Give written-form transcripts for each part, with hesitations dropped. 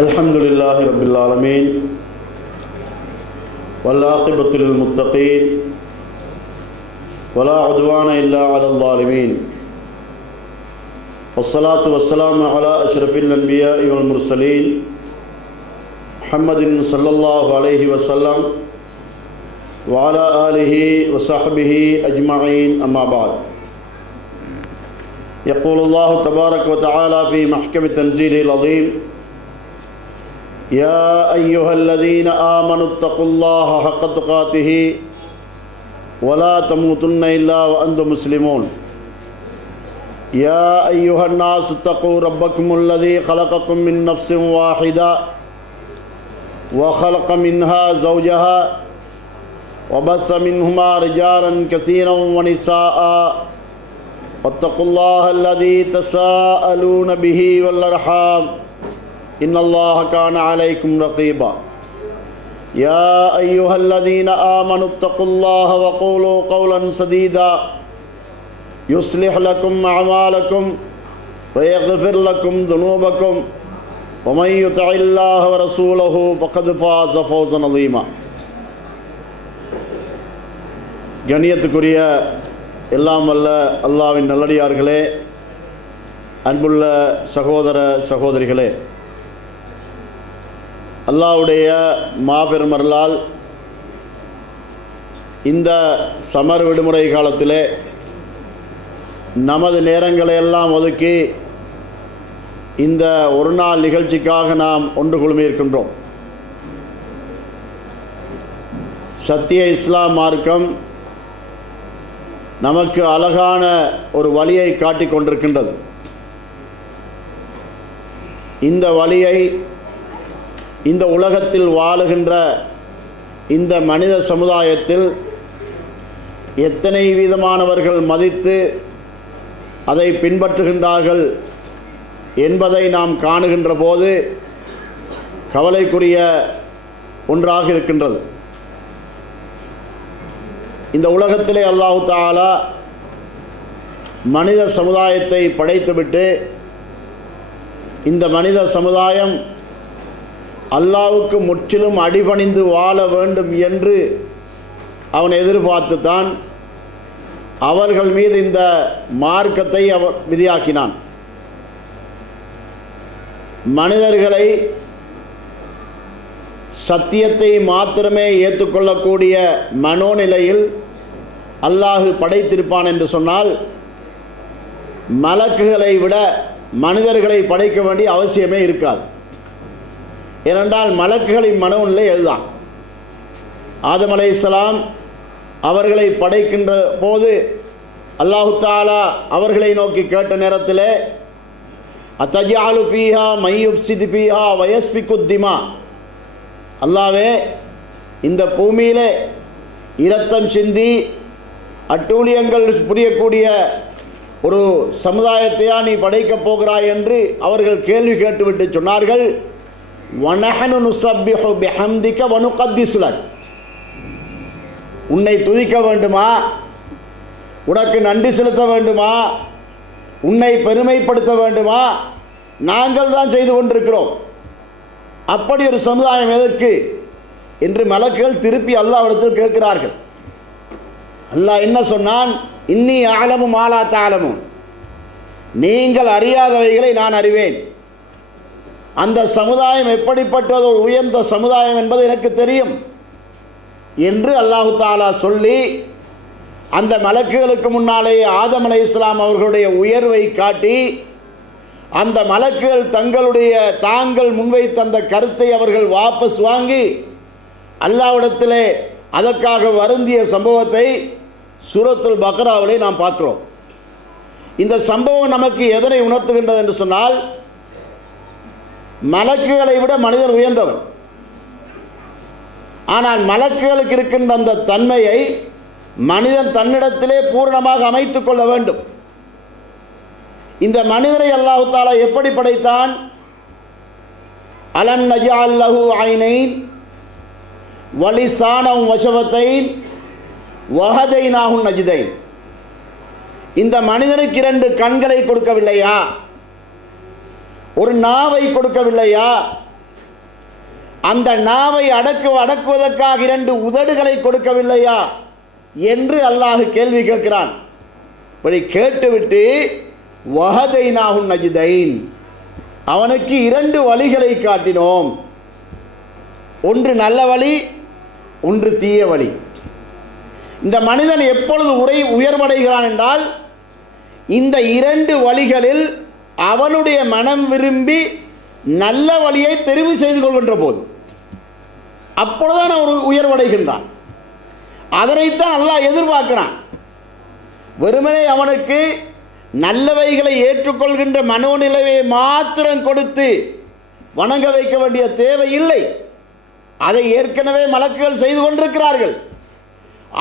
Alhamdulillahi Rabbil Alameen Wal-aqibatu lil-muttaqeen Wala udwana illa ala al-zalimin Wassalatu wassalamu ala ashrafil anbiya'i wal mursaleen Muhammadin sallallahu alayhi wa sallam Wa ala alihi wa sahbihi ajma'in amma ba'd يقول الله تبارك وتعالى في محكم تنزيله العظيم يا أيها الذين آمنوا اتقوا الله حق تقاته ولا تموتن إلا وأنتم مسلمون يا أيها الناس اتقوا ربكم الذي خلقكم من نفس واحدة وخلق منها زوجها وبث منهما رجالا كثيرا ونساء واتقوا الله الذي تساءلون به والأرحام إن الله كان عليكم رقيبا يا أيها الذين آمنوا اتقوا الله وقولوا قولا سديدا يصلح لكم أعمالكم ويغفر لكم ذنوبكم ومن يطع الله ورسوله فقد فاز فوزا عظيما கண்ணியத்துக்குரிய எல்லாம் வல்ல அல்லாஹ்வின் நல்லடியார்களே, அன்புள்ள சகோதர சகோதரிகளே, அல்லாஹ்வுடைய மாபெரும் அருளால் இந்த சமர் விடுமுறை காலத்திலே நமது நேரங்களை எல்லாம் ஒதுக்கி இந்த ஒரு நாள் நிகழ்ச்சிக்காக நாம் ஒன்று குழுமியிருக்கின்றோம். சத்திய இஸ்லாம் மார்க்கம் நமக்கு அழகான ஒரு வழியை காட்டிக் கொண்டிருக்கின்றது. இந்த வழியை இந்த உலகத்தில் வாழுகின்ற இந்த மனித சமுதாயத்தில் எத்தனை விதமானவர்கள் மதித்து அதை பின்பற்றுகின்றார்கள் என்பதை நாம் காணுகின்ற போது கவலைக்குரிய ஒன்றாக இருக்கின்றது. இந்த உலகத்திலே அல்லாஹ் தஆலா மனித சமுதாயத்தை படைத்துவிட்டு இந்த மனித சமுதாயம் அல்லாஹ்வுக்கு முற்றிலும் அடிபணிந்து வாழ வேண்டும் என்று அவன் எதிர்பார்த்து தான் அவர்கள் மீது இந்த மார்க்கத்தை அவர் விதியாக்கினான். மனிதர்களை சத்தியத்தை மாத்திரமே ஏற்றுக்கொள்ளக்கூடிய மனோநிலையில் அல்லாஹ் படைத்திருப்பான் என்று சொன்னால் மலக்குகளை விட மனிதர்களை படைக்க வேண்டிய அவசியமே இருக்காது. ஏனென்றால் மலக்குகளின் மனோநிலை அதுதான். ஆதம் அலைஹிஸ்ஸலாம் அவர்களை படைக்கின்ற போது அல்லாஹு தஆலா அவர்களை நோக்கி கேட்ட நேரத்தில் அத்தஜஅலு ஃபீஹா மை யுஃப்ஸிது ஃபீஹா வயஸ்ஃபிகு திமா, அல்லாஹ்வே இந்த பூமியிலே இரத்தம் சிந்தி அட்டூழியங்கள் புரியக்கூடிய ஒரு சமுதாயத்தையா நீ படைக்கப் போகிறாய் என்று அவர்கள் கேள்வி கேட்டுவிட்டு சொன்னார்கள், வனஹனு நுஸப்பிஹு பிஹம்திக வனுகத்திஸு லக், உன்னை துதிக்க வேண்டுமா, உனக்கு நன்றி செலுத்த வேண்டுமா, உன்னை பெருமைப்படுத்த வேண்டுமா, நாங்கள் தான் செய்து கொண்டிருக்கிறோம், அப்படி ஒரு சமுதாயம் எதற்கு என்று மலக்குகள் திருப்பி அல்லாஹ்விடத்தில் கேட்கிறார்கள். அல்லாஹ் என்ன சொன்னான், இன்னி அஅலமு மா லா தஅலமூன், நீங்கள் அறியாதவைகளை நான் அறிவேன். அந்த சமுதாயம் எப்படிப்பட்ட ஒரு உயர்ந்த சமுதாயம் என்பது எனக்கு தெரியும் என்று அல்லாஹு தஆலா சொல்லி அந்த மலக்குகளுக்கு முன்னாலேயே ஆதம் அலைஹிஸ்ஸலாம் அவர்களுடைய உயர்வை காட்டி அந்த மலக்குகள் தாங்கள் முன்வைத்த அந்த கருத்தை அவர்கள் வாபஸ் வாங்கி அல்லாஹ்விடத்திலே அதற்காக வருந்திய சம்பவத்தை சூரத்துல் பக்ராவிலே நாம் பார்க்கிறோம். இந்த சம்பவம் நமக்கு எதனை உணர்த்துகின்றது என்று சொன்னால், மலக்குகளை விட மனிதன் உயர்ந்தவன். ஆனால் மலக்குகளுக்கு இருக்கின்ற அந்த தன்மையை மனிதன் தன்னிடத்திலே பூரணமாக அமைத்துக் கொள்ள வேண்டும். இந்த மனிதனை அல்லாஹ் தஆலா எப்படி படைத்தான்? அலம் நஜஅல் லஹு ஐனைன் வலிசானம் வஷவத்தைன் வஹதைனாஹு நஜ்தைன், இந்த மனிதனுக்கு 2 கண்களை கொடுக்கவில்லையா, ஒரு நாவை கொடுக்கவில்லையா, அந்த நாவை அடக்குவதற்காக 2 உதடுகளை கொடுக்கவில்லையா என்று அல்லாஹ் கேள்வி கேட்கிறான். இப்படி கேட்டுவிட்டு வஹதைனாஹு நஜ்தைன், அவனுக்கு 2 வழிகளை காட்டினோம். ஒன்று நல்ல வழி, ஒன்று தீய வழி. இந்த மனிதன் எப்பொழுது உயர்வடைகிறான் என்றால், இந்த 2 வழிகளில் அவனுடைய மனம் விரும்பி நல்ல வழியை தெரிவு செய்து கொள்கின்ற போது அப்பொழுதுதான் அவன் உயர்வடைகின்றான். அதனைத்தான் அல்லாஹ் எதிர்பார்க்கிறான். வெறுமனே அவனுக்கு நல்லவைகளை ஏற்றுக்கொள்கின்ற மனோநிலையை மாத்திரம் கொடுத்து வணங்க வைக்க வேண்டிய தேவை இல்லை. அதை ஏற்கனவே மலக்குகள் செய்து கொண்டிருக்கிறார்கள்.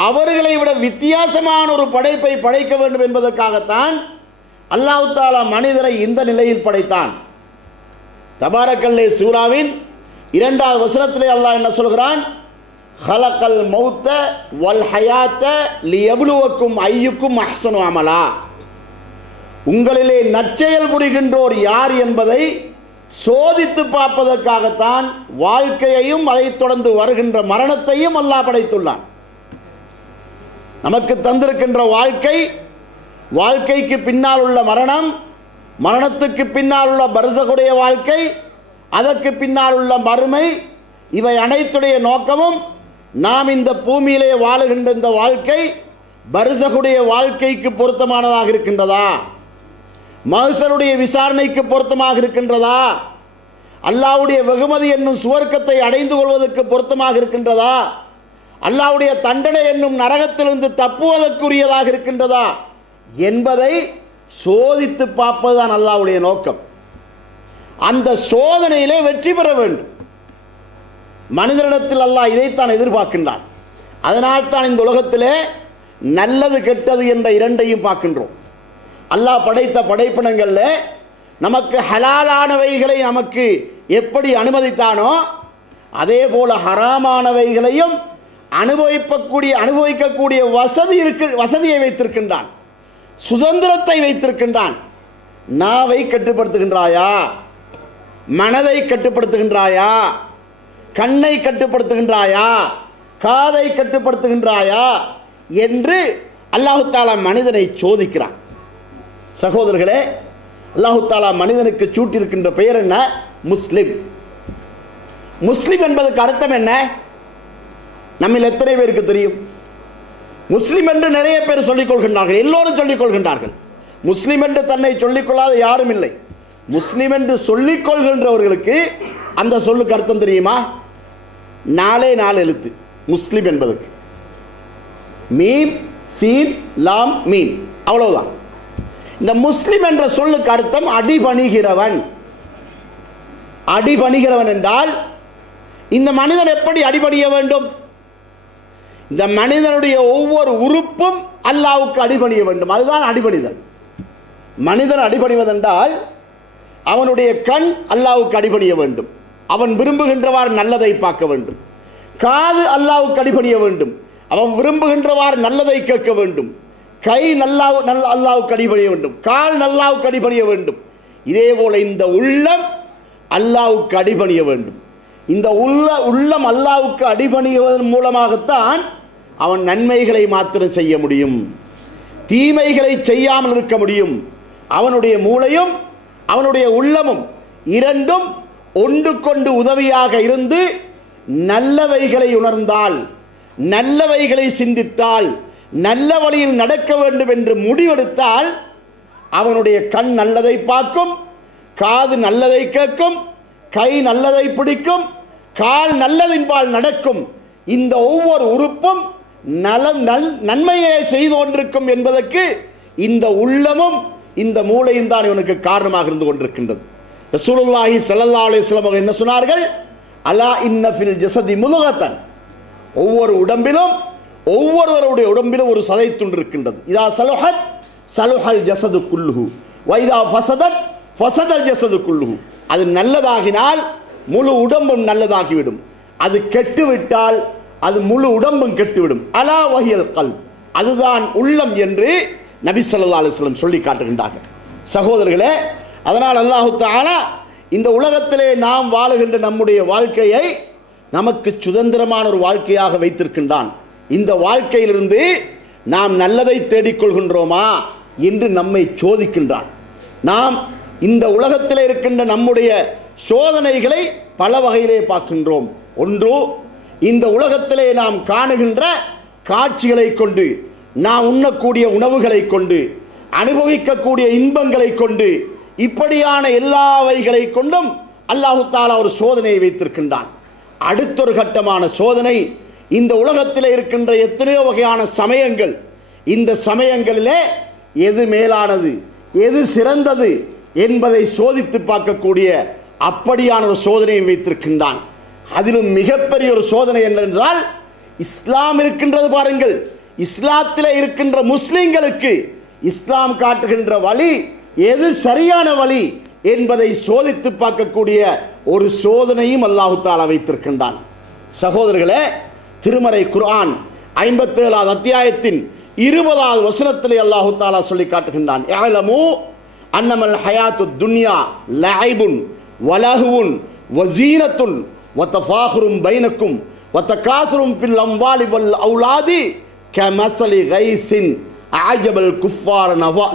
அவர்களை விட வித்தியாசமான ஒரு படைப்பை படைக்க வேண்டும் என்பதற்காகத்தான் அல்லாஹ் தஆலா மனிதனை இந்த நிலையில் படைத்தான். தபாரக்கல்லே சூராவின் 2வது வசனத்திலே அல்லாஹ் என்ன சொல்கிறான்? ஹலக்கல் மௌத்த வல் ஹயாத்த லியப்லுவக்கும் ஐயுக்கும் அஹ்சனு அமலா. உங்களிலே நற்செயல் புரிகின்றோர் யார் என்பதை சோதித்து பார்ப்பதற்காகத்தான் வாழ்க்கையையும் அதைத் தொடர்ந்து வருகின்ற மரணத்தையும் அல்லாஹ் படைத்துள்ளான். நமக்கு தந்திருக்கின்ற வாழ்க்கைக்கு பின்னால் உள்ள மரணம், மரணத்துக்கு பின்னால் உள்ள பர்சகுடைய வாழ்க்கை, அதற்கு பின்னால் உள்ள மறுமை, இவை அனைத்துடைய நோக்கமும் நாம் இந்த பூமியிலே வாழுகின்ற இந்த வாழ்க்கை பர்சகுடைய வாழ்க்கைக்கு பொருத்தமானதாக இருக்கின்றதா, மஹ்ஷருடைய விசாரணைக்கு பொருத்தமாக இருக்கின்றதா, அல்லாஹ்வுடைய வெகுமதி என்னும் சுவர்க்கத்தை அடைந்து கொள்வதற்கு பொருத்தமாக இருக்கின்றதா, அல்லாஹ்வுடைய தண்டனை என்னும் நரகத்திலிருந்து தப்புவதற்குரியதாக இருக்கின்றதா என்பதை சோதித்து பார்ப்பதுதான் அல்லாஹ்வுடைய நோக்கம். அந்த சோதனையிலே வெற்றி பெற வேண்டும். மனிதனிடத்தில் அல்லாஹ் இதைத்தான் எதிர்பார்க்கின்றான். அதனால் தான் இந்த உலகத்திலே நல்லது கெட்டது என்ற 2ஐயும் பார்க்கின்றோம். அல்லாஹ் படைத்த படைப்பினங்களில் நமக்கு ஹலாலானவைகளை நமக்கு எப்படி அனுமதித்தானோ அதே போல ஹராமானவைகளையும் அனுபவிக்கக்கூடிய வசதியை வைத்திருக்கின்றான், சுதந்திரத்தை வைத்திருக்கின்றான். நாவை கட்டுப்படுத்துகின்றாயா, மனதை கட்டுப்படுத்துகின்றாயா, கண்ணை கட்டுப்படுத்துகின்றாயா, காதை கட்டுப்படுத்துகின்றாயா என்று அல்லாஹு தஆலா மனிதனை சோதிக்கிறான். சகோதரர்களே, அல்லாஹு தஆலா மனிதனுக்கு சூட்டியிருக்கின்ற பெயர் என்ன? முஸ்லிம். முஸ்லிம் என்பதற்கு அர்த்தம் என்ன? நம்மில் எத்தனை பேருக்கு தெரியும்? முஸ்லிம் என்று நிறைய பேர் சொல்லிக் கொள்கின்றார்கள், எல்லோரும் சொல்லிக் கொள்கின்றார்கள். முஸ்லிம் என்று தன்னை சொல்லிக்கொள்ளாத யாரும் இல்லை. முஸ்லிம் என்று சொல்லிக் கொள்கின்றவர்களுக்கு அந்த சொல்லுக்கு அர்த்தம் தெரியுமா? 4 எழுத்து முஸ்லிம் என்பதற்கு. மீம் சீன் லாம் மீம், அவ்வளவுதான். இந்த முஸ்லிம் என்ற சொல்லுக்கு அர்த்தம் அடிபணிகிறவன். அடிபணிகிறவன் என்றால் இந்த மனிதன் எப்படி அடிபணிய வேண்டும்? இந்த மனிதனுடைய ஒவ்வொரு உறுப்பும் அல்லாஹ்வுக்கு அடிபணிய வேண்டும். அதுதான் அடிபணிதல். மனிதன் அடிபணிவதென்றால் அவனுடைய கண் அல்லாஹ்வுக்கு அடிபணிய வேண்டும், அவன் விரும்புகின்றவாறு நல்லதை பார்க்க வேண்டும். காது அல்லாஹ்வுக்கு அடிபணிய வேண்டும், அவன் விரும்புகின்றவாறு நல்லதை கேட்க வேண்டும். கை அல்லாஹ்வுக்கு அடிபணிய வேண்டும், கால் அல்லாஹ்வுக்கு அடிபணிய வேண்டும். இதே போல இந்த உள்ளம் அல்லாஹ்வுக்கு அடிபணிய வேண்டும். இந்த உள்ளம் அல்லாஹ்வுக்கு அடிபணிவதன் மூலமாகத்தான் அவன் நன்மைகளை மாத்திரம் செய்ய முடியும், தீமைகளை செய்யாமல் இருக்க முடியும். அவனுடைய மூளையும் அவனுடைய உள்ளமும் 2ம் ஒன்றுக்கொண்டு உதவியாக இருந்து நல்லவைகளை உணர்ந்தால், நல்லவைகளை சிந்தித்தால், நல்ல வழியில் நடக்க வேண்டும் என்று முடிவெடுத்தால் அவனுடைய கண் நல்லதை பார்க்கும், காது நல்லதை கேட்கும், கை நல்லதை பிடிக்கும், கால் நல்லதின்பால் நடக்கும். இந்த ஒவ்வொரு உறுப்பும் நன்மையை செய்து கொண்டிருக்கும் என்பதற்கு இந்த உள்ளமும் இந்த மூளையும் தான் இவனுக்கு காரணமாக இருந்து கொண்டிருக்கின்றது. ரசூலுல்லாஹி ஸல்லல்லாஹு அலைஹி வஸல்லம் அவர்கள் என்ன சொன்னார்கள்? அலா இன்ன ஃபில் ஜஸதி முதுகத்தன், ஒவ்வொரு உடம்பிலும் ஒவ்வொருவருடைய உடம்பிலும் ஒரு சதை துண்டு இருக்கின்றது. இதா சலுஹத் சலுஹல் ஜஸது குல்லுஹு வ இதா ஃபஸதத் ஃபஸதல் ஜஸது குல்லுஹு. அது நல்லதாகினால் முழு உடம்பும் நல்லதாகிவிடும், அது கெட்டுவிட்டால் அது முழு உடம்பும் கெட்டுவிடும். அலா வஹியல் கல்ப், அதுதான் உள்ளம் என்று நபி ஸல்லல்லாஹு அலைஹி வஸல்லம் சொல்லி காட்டுகின்றார்கள். சகோதரர்களே, அதனால் அல்லாஹ் தஆலா இந்த உலகத்திலே நாம் வாழுகின்ற நம்முடைய வாழ்க்கையை நமக்கு சுதந்திரமான ஒரு வாழ்க்கையாக வைத்திருக்கின்றான். இந்த வாழ்க்கையிலிருந்து நாம் நல்லதை தேடிக்கொள்கின்றோமா என்று நம்மை சோதிக்கின்றான். நாம் இந்த உலகத்தில் இருக்கின்ற நம்முடைய சோதனைகளை பல வகையிலே பார்க்கின்றோம். ஒன்று, இந்த உலகத்திலே நாம் காணுகின்ற காட்சிகளை கொண்டு, நாம் உண்ணக்கூடிய உணவுகளை கொண்டு, அனுபவிக்கக்கூடிய இன்பங்களை கொண்டு, இப்படியான எல்லாவைகளை கொண்டும் அல்லாஹு தஆலா ஒரு சோதனையை வைத்திருக்கின்றான். அடுத்தொரு கட்டமான சோதனை, இந்த உலகத்தில் இருக்கின்ற எத்தனையோ வகையான சமயங்கள், இந்த சமயங்களிலே எது மேலானது, எது சிறந்தது என்பதை சோதித்து பார்க்கக்கூடிய அப்படியான ஒரு சோதனையை வைத்திருக்கின்றான். அதிலும் மிகப்பெரிய ஒரு சோதனை என்னவென்றால், இஸ்லாம் இருக்கின்றது பாருங்கள். இஸ்லாத்திலே இருக்கின்ற முஸ்லிம்களுக்கு இஸ்லாம் காட்டுகின்ற வழி எது சரியான வழி என்பதை சோதித்து பார்க்கக்கூடிய ஒரு சோதனையும் அல்லாஹு தஆலா வைத்திருக்கின்றான். சகோதரர்களே, திருமறை குர்ஆன் 57வது அத்தியாயத்தின் 20வது வசனத்திலே அல்லாஹு தஆலா சொல்லி காட்டுகின்றான். இஅலமு அன்னமல் ஹயாத்துத் துன்யா லஐபுன் வலஹுன் வஸீனத்துன் வதஃபாஹுரும் பைனக்கும் வதகாசுரும் ஃபில் அம்வாலி வல் அவுலாதி கமஸலி கைஸின் அஅஜபல் குஃபார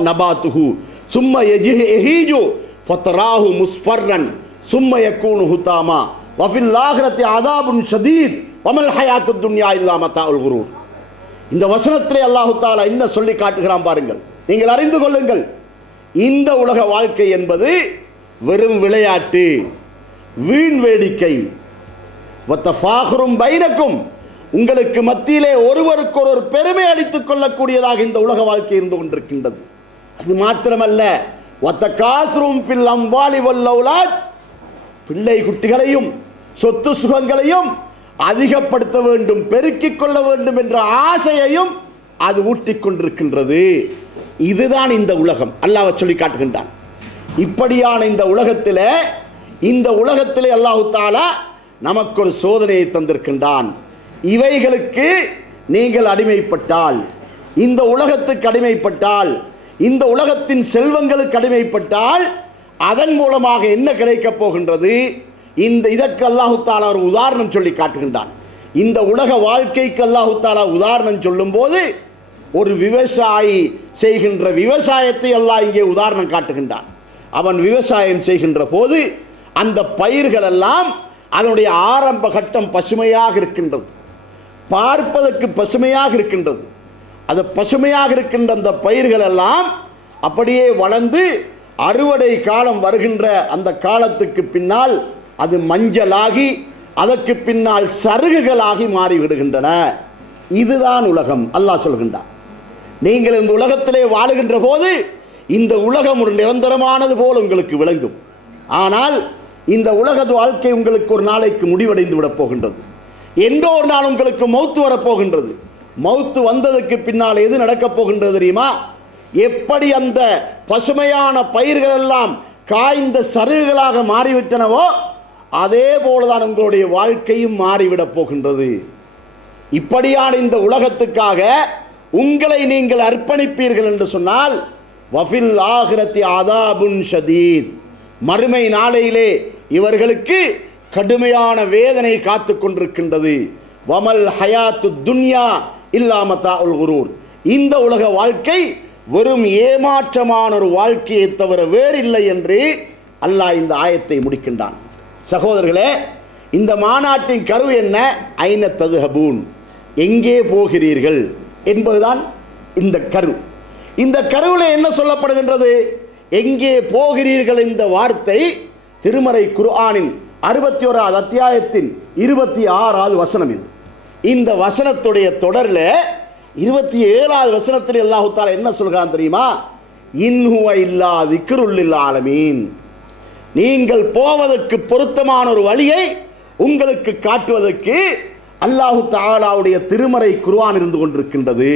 நபாத்துஹு சும்ம யஹீஜு ஃபதராஹு முஸ்ஃபர்ரன் சும்ம யகூனு ஹுதாமா வஃபில் ஆகிரத்தி அதாபுன் ஷதீத் வமல் ஹயாத்துத் துன்யா இல்லா மதாஉல் குரூர். இந்த வசனத்திலே அல்லாஹு தஆலா என்ன சொல்லி காட்டுகிறான் பாருங்கள். நீங்கள் அறிந்து கொள்ளுங்கள், இந்த உலக வாழ்க்கை என்பது வெறும் விளையாட்டு, வீண் வேடிக்கை. வத்தஃபாஹுரும் பைனக்கும், உங்களுக்கு மத்தியிலே ஒருவருக்கொருவர் பெருமை அடித்துக் கொள்ளக்கூடியதாக இந்த உலக வாழ்க்கை இருந்து கொண்டிருக்கின்றது. அது மாத்திரமல்ல, வத்தகாசுரும் ஃபில் அம்வாலி வல் அவுலாத், பிள்ளை குட்டிகளையும் சொத்து சுகங்களையும் அதிகப்படுத்த வேண்டும், பெருக்கிக் கொள்ள வேண்டும் என்ற ஆசையையும் அது ஊட்டிக் கொண்டிருக்கின்றது. இதுதான் இந்த உலகம். அல்லாஹ் சொல்லி காட்டுகின்றான். இப்படியான இந்த உலகத்திலே அல்லாஹு தஆலா நமக்கு ஒரு சோதனையை தந்திருக்கின்றான். இவைகளுக்கு நீங்கள் அடிமைப்பட்டால், இந்த உலகத்துக்கு அடிமைப்பட்டால், இந்த உலகத்தின் செல்வங்களுக்கு அடிமைப்பட்டால் அதன் மூலமாக என்ன கிடைக்கப் போகின்றது? இதற்கு அல்லாஹு தஆலா ஒரு உதாரணம் சொல்லி காட்டுகின்றான். இந்த உலக வாழ்க்கைக்கு அல்லாஹு தஆலா உதாரணம் சொல்லும் போது ஒரு விவசாயி செய்கின்ற விவசாயத்தை அல்லாஹ் இங்கே உதாரணம் காட்டுகின்றான். அவன் விவசாயம் செய்கின்ற போது அந்த பயிர்கள் எல்லாம் அதனுடைய ஆரம்ப கட்டம் பசுமையாக இருக்கின்றது, பார்ப்பதற்கு பசுமையாக இருக்கின்றது. அது பசுமையாக இருக்கின்ற அந்த பயிர்கள் எல்லாம் அப்படியே வளர்ந்து அறுவடை காலம் வருகின்ற அந்த காலத்துக்கு பின்னால் அது மஞ்சளாகி அதற்கு பின்னால் சருகுகளாகி மாறிவிடுகின்றன. இதுதான் உலகம். அல்லாஹ் சொல்கின்றான், நீங்கள் இந்த உலகத்திலே வாழுகின்ற போது இந்த உலகம் ஒரு நிரந்தரமானது போல் உங்களுக்கு விளங்கும். ஆனால் இந்த உலக வாழ்க்கை உங்களுக்கு ஒரு நாளைக்கு முடிவடைந்து விடப் போகின்றது. எந்தோ ஒரு நாள் உங்களுக்கு மௌத்து வரப்போகின்றது. மௌத்து வந்ததுக்கு பின்னால் எது நடக்கப் போகின்றது தெரியுமா? எப்படி அந்த பசுமையான பயிர்கள் எல்லாம் காய்ந்த சருகுகளாக மாறிவிட்டனவோ அதே போலதான் உங்களுடைய வாழ்க்கையும் மாறிவிடப் போகின்றது. இப்படியான இந்த உலகத்துக்காக உங்களை நீங்கள் அர்ப்பணிப்பீர்கள் என்று சொன்னால் வஃபில் ஆகிரத்தி அதாபுன் ஷதீத், மறுமை நாளையிலே இவர்களுக்கு கடுமையான வேதனை காத்து கொண்டிருக்கின்றது. வமல் ஹயாத்து துன்யா இல்லா மதாஉல் குரூர், இந்த உலக வாழ்க்கை வெறும் ஏமாற்றமான ஒரு வாழ்க்கையை தவிர வேறில்லை என்று அல்லாஹ் இந்த ஆயத்தை முடிக்கின்றான். சகோதரர்களே, இந்த மாநாட்டின் கரு என்ன? ஐன ததுஹபூன், எங்கே போகிறீர்கள் என்பதுதான் இந்த கரு. இந்த கருவில் என்ன சொல்லப்படுகின்றது? எங்கே போகிறீர்கள் இந்த வார்த்தை திருமறை குர்ஆனின் 61வது அத்தியாயத்தின் 26வது வசனம். இந்த வசனத்துடைய தொடரில் 27வது வசனத்தில் அல்லாஹ் தஆலா என்ன சொல்கிறான் தெரியுமா? இன்ஹுவ இல்லா திக்ருல் லில் ஆலமீன், நீங்கள் போவதற்கு பொருத்தமான ஒரு வழியை உங்களுக்கு காட்டுவதற்கு அல்லாஹ் தஆலாவுடைய திருமறை குர்ஆன் இருந்து கொண்டிருக்கின்றது.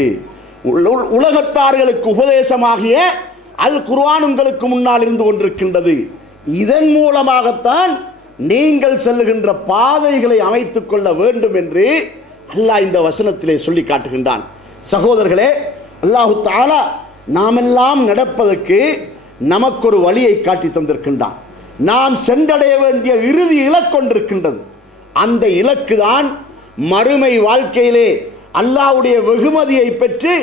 உலகத்தார்களுக்கு உபதேசமாகிய அல் குர்ஆன் உங்களுக்கு முன்னால் இருந்து கொண்டிருக்கின்றது. இதன் மூலமாகத்தான் நீங்கள் செல்லுகின்ற பாதைகளை அமைத்துக் கொள்ள வேண்டும் என்று அல்லாஹ் இந்த வசனத்திலே சொல்லி காட்டுகின்றான். சகோதரர்களே, அல்லாஹ் தஆலா நாமெல்லாம் நடப்பதற்கு நமக்கு ஒரு வழியை காட்டி தந்திருக்கின்றான். நாம் சென்றடைய வேண்டிய இறுதி இலக்கொண்டிருக்கின்றது. அந்த இலக்கு தான் மறுமை வாழ்க்கையிலே அல்லாஹ்வுடைய வெகுமதியை பெற்று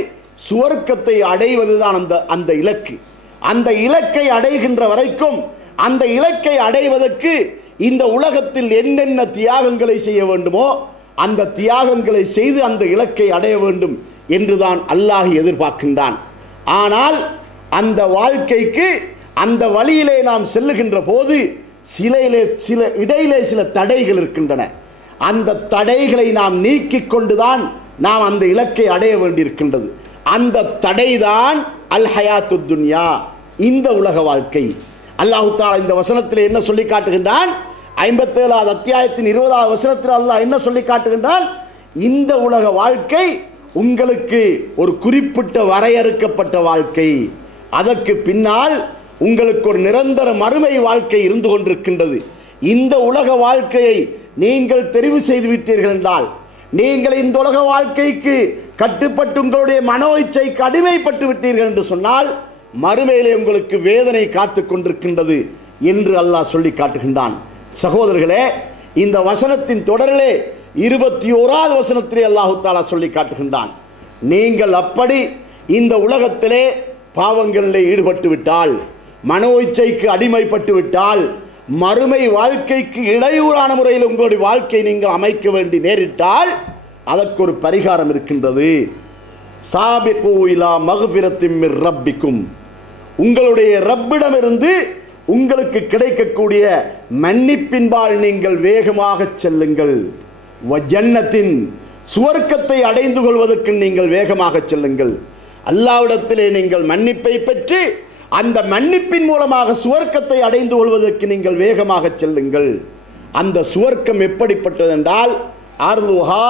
சுவர்க்கத்தை அடைவதுதான் அந்த இலக்கு. அந்த இலக்கை அடைகின்ற வரைக்கும், அந்த இலக்கை அடைவதற்கு இந்த உலகத்தில் என்னென்ன தியாகங்களை செய்ய வேண்டுமோ அந்த தியாகங்களை செய்து அந்த இலக்கை அடைய வேண்டும் என்றுதான் அல்லாஹ் எதிர்பார்க்கின்றான். ஆனால் அந்த வாழ்க்கைக்கு அந்த வழியிலே நாம் செல்லுகின்ற போது இடையிலே சில தடைகள் இருக்கின்றன. அந்த தடைகளை நாம் நீக்கிக் கொண்டுதான் நாம் அந்த இலக்கை அடைய வேண்டியிருக்கின்றது. அந்த தடைதான் அல் ஹயாத்து துன்யா, இந்த உலக வாழ்க்கை. அல்லாஹ் தஆலா இந்த வசனத்தில் என்ன சொல்லி காட்டுகின்றான்? 57வது அத்தியாயத்தின் 20வது வசனத்தில் அல்லாஹ் என்ன சொல்லி காட்டுகின்றான்? இந்த உலக வாழ்க்கை உங்களுக்கு ஒரு குறிப்பிட்ட வரையறுக்கப்பட்ட வாழ்க்கை, அதற்கு பின்னால் உங்களுக்கு ஒரு நிரந்தர மறுமை வாழ்க்கை இருந்து கொண்டிருக்கின்றது. இந்த உலக வாழ்க்கையை நீங்கள் தெரிவு செய்து விட்டீர்கள் என்றால், நீங்கள் இந்த உலக வாழ்க்கைக்கு கட்டுப்பட்டு உங்களுடைய மனோ இச்சைக்கு அடிமைப்பட்டு விட்டீர்கள் என்று சொன்னால் மறுமையிலே உங்களுக்கு வேதனை காத்து கொண்டிருக்கின்றது என்று அல்லாஹ் சொல்லி காட்டுகின்றான். சகோதரர்களே, இந்த வசனத்தின் தொடரிலே 21வது வசனத்திலே அல்லாஹ் தஆலா சொல்லி காட்டுகின்றான், நீங்கள் அப்படி இந்த உலகத்திலே பாவங்களிலே ஈடுபட்டு விட்டால், மனோ இச்சைக்கு அடிமைப்பட்டு விட்டால், மறுமை வாழ்க்கைக்கு இடையூறான முறையில் உங்களுடைய வாழ்க்கை நீங்கள் அமைக்க வேண்டி நேரிட்டால் அதற்கு ஒரு பரிகாரம் இருக்கின்றது. சாபிகு இலா மக்ஃபிரத்தின் மிர் ரப்பிக்கும், உங்களுடைய ரப்பிடமிருந்து உங்களுக்கு கிடைக்கக்கூடிய மன்னிப்பின்பால் நீங்கள் வேகமாக செல்லுங்கள். வஜன்னத்தின், சுவர்க்கத்தை அடைந்து கொள்வதற்கு நீங்கள் வேகமாக செல்லுங்கள். அல்லாஹ்விடத்திலே நீங்கள் மன்னிப்பை பெற்று அந்த மன்னிப்பின் மூலமாக சுவர்க்கத்தை அடைந்து கொள்வதற்கு நீங்கள் வேகமாக செல்லுங்கள். அந்த சுவர்க்கம் எப்படிப்பட்டது என்றால், அர்லுஹா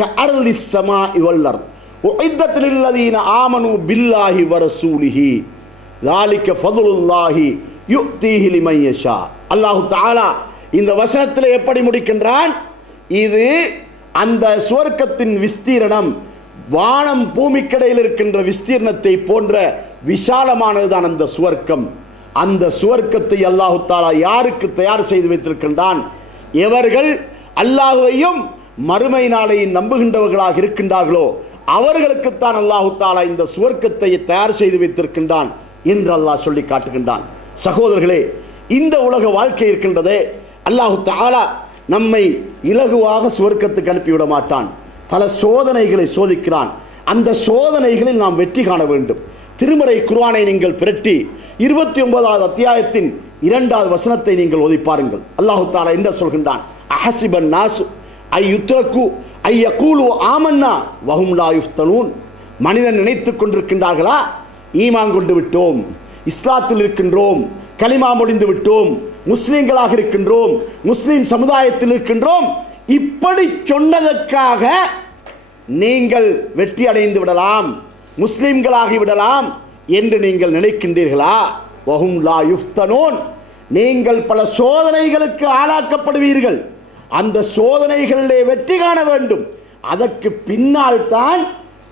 கஅர்லிஸ் ஸமாஇ வல் அர்த் உஇத்தத் லில்லதீன ஆமனூ பில்லாஹி வ ரசூலிஹி ذلك فضل الله யுக்தீஹி லிமன் யஷா. அல்லாஹ் தஆலா இந்த வசனத்தில் எப்படி முடிக்கின்றான்? இது அந்த சுவர்க்கத்தின் விஸ்தீரணம் வானம் பூமிக்கடையில் இருக்கின்ற விஸ்தீர்ணத்தை போன்ற விசாலமானதுதான் அந்த சுவர்க்கம். அந்த சுவர்க்கத்தை அல்லாஹ் தஆலா யாருக்கு தயார் செய்து வைத்திருக்கின்றான்? எவர்கள் அல்லாஹ்வையும் மறுமை நாளையும் நம்புகின்றவர்களாக இருக்கின்றார்களோ அவர்களுக்குத்தான் அல்லாஹ் தஆலா இந்த சுவர்க்கத்தை தயார் செய்து வைத்திருக்கின்றான் என்று அல்லாஹ் சொல்லி காட்டுகின்றான். சகோதரர்களே, இந்த உலக வாழ்க்கை இருக்கின்றதே, அல்லாஹ் தஆலா நம்மை இலகுவாக சுவர்க்கத்துக்கு அனுப்பிவிட மாட்டான். பல சோதனைகளை சோதிக்கிறான். அந்த சோதனைகளில் நாம் வெற்றி காண வேண்டும். திருமறை குர்ஆனை நீங்கள் பிரட்டி 29வது அத்தியாயத்தின் 2வது வசனத்தை நீங்கள் ஓதி பாருங்கள். அல்லாஹ் தஆலா என்ன சொல்கின்றான்? அஹஸிபன் நாசு ஐயுத்ரகு ஐயகூலு ஆமன்னா வஹும் லா யுஃப்தனூன். மனிதன் நினைத்துக் கொண்டிருக்கின்றார்களா, ஈமான் கொண்டு விட்டோம், இஸ்லாத்தில் இருக்கின்றோம், கலிமா மொழிந்து விட்டோம், முஸ்லீம்களாக இருக்கின்றோம், முஸ்லீம் சமுதாயத்தில் இருக்கின்றோம், இப்படி சொன்னதற்காக நீங்கள் வெற்றி அடைந்து விடலாம், முஸ்லீம்களாகி விடலாம் என்று நீங்கள் நினைக்கின்றீர்களா? வஹும் லா யுஃப்தனூன். நீங்கள் பல சோதனைகளுக்கு ஆளாக்கப்படுவீர்கள். அந்த சோதனைகளிலே வெற்றி காண வேண்டும். அதற்கு பின்னால் தான்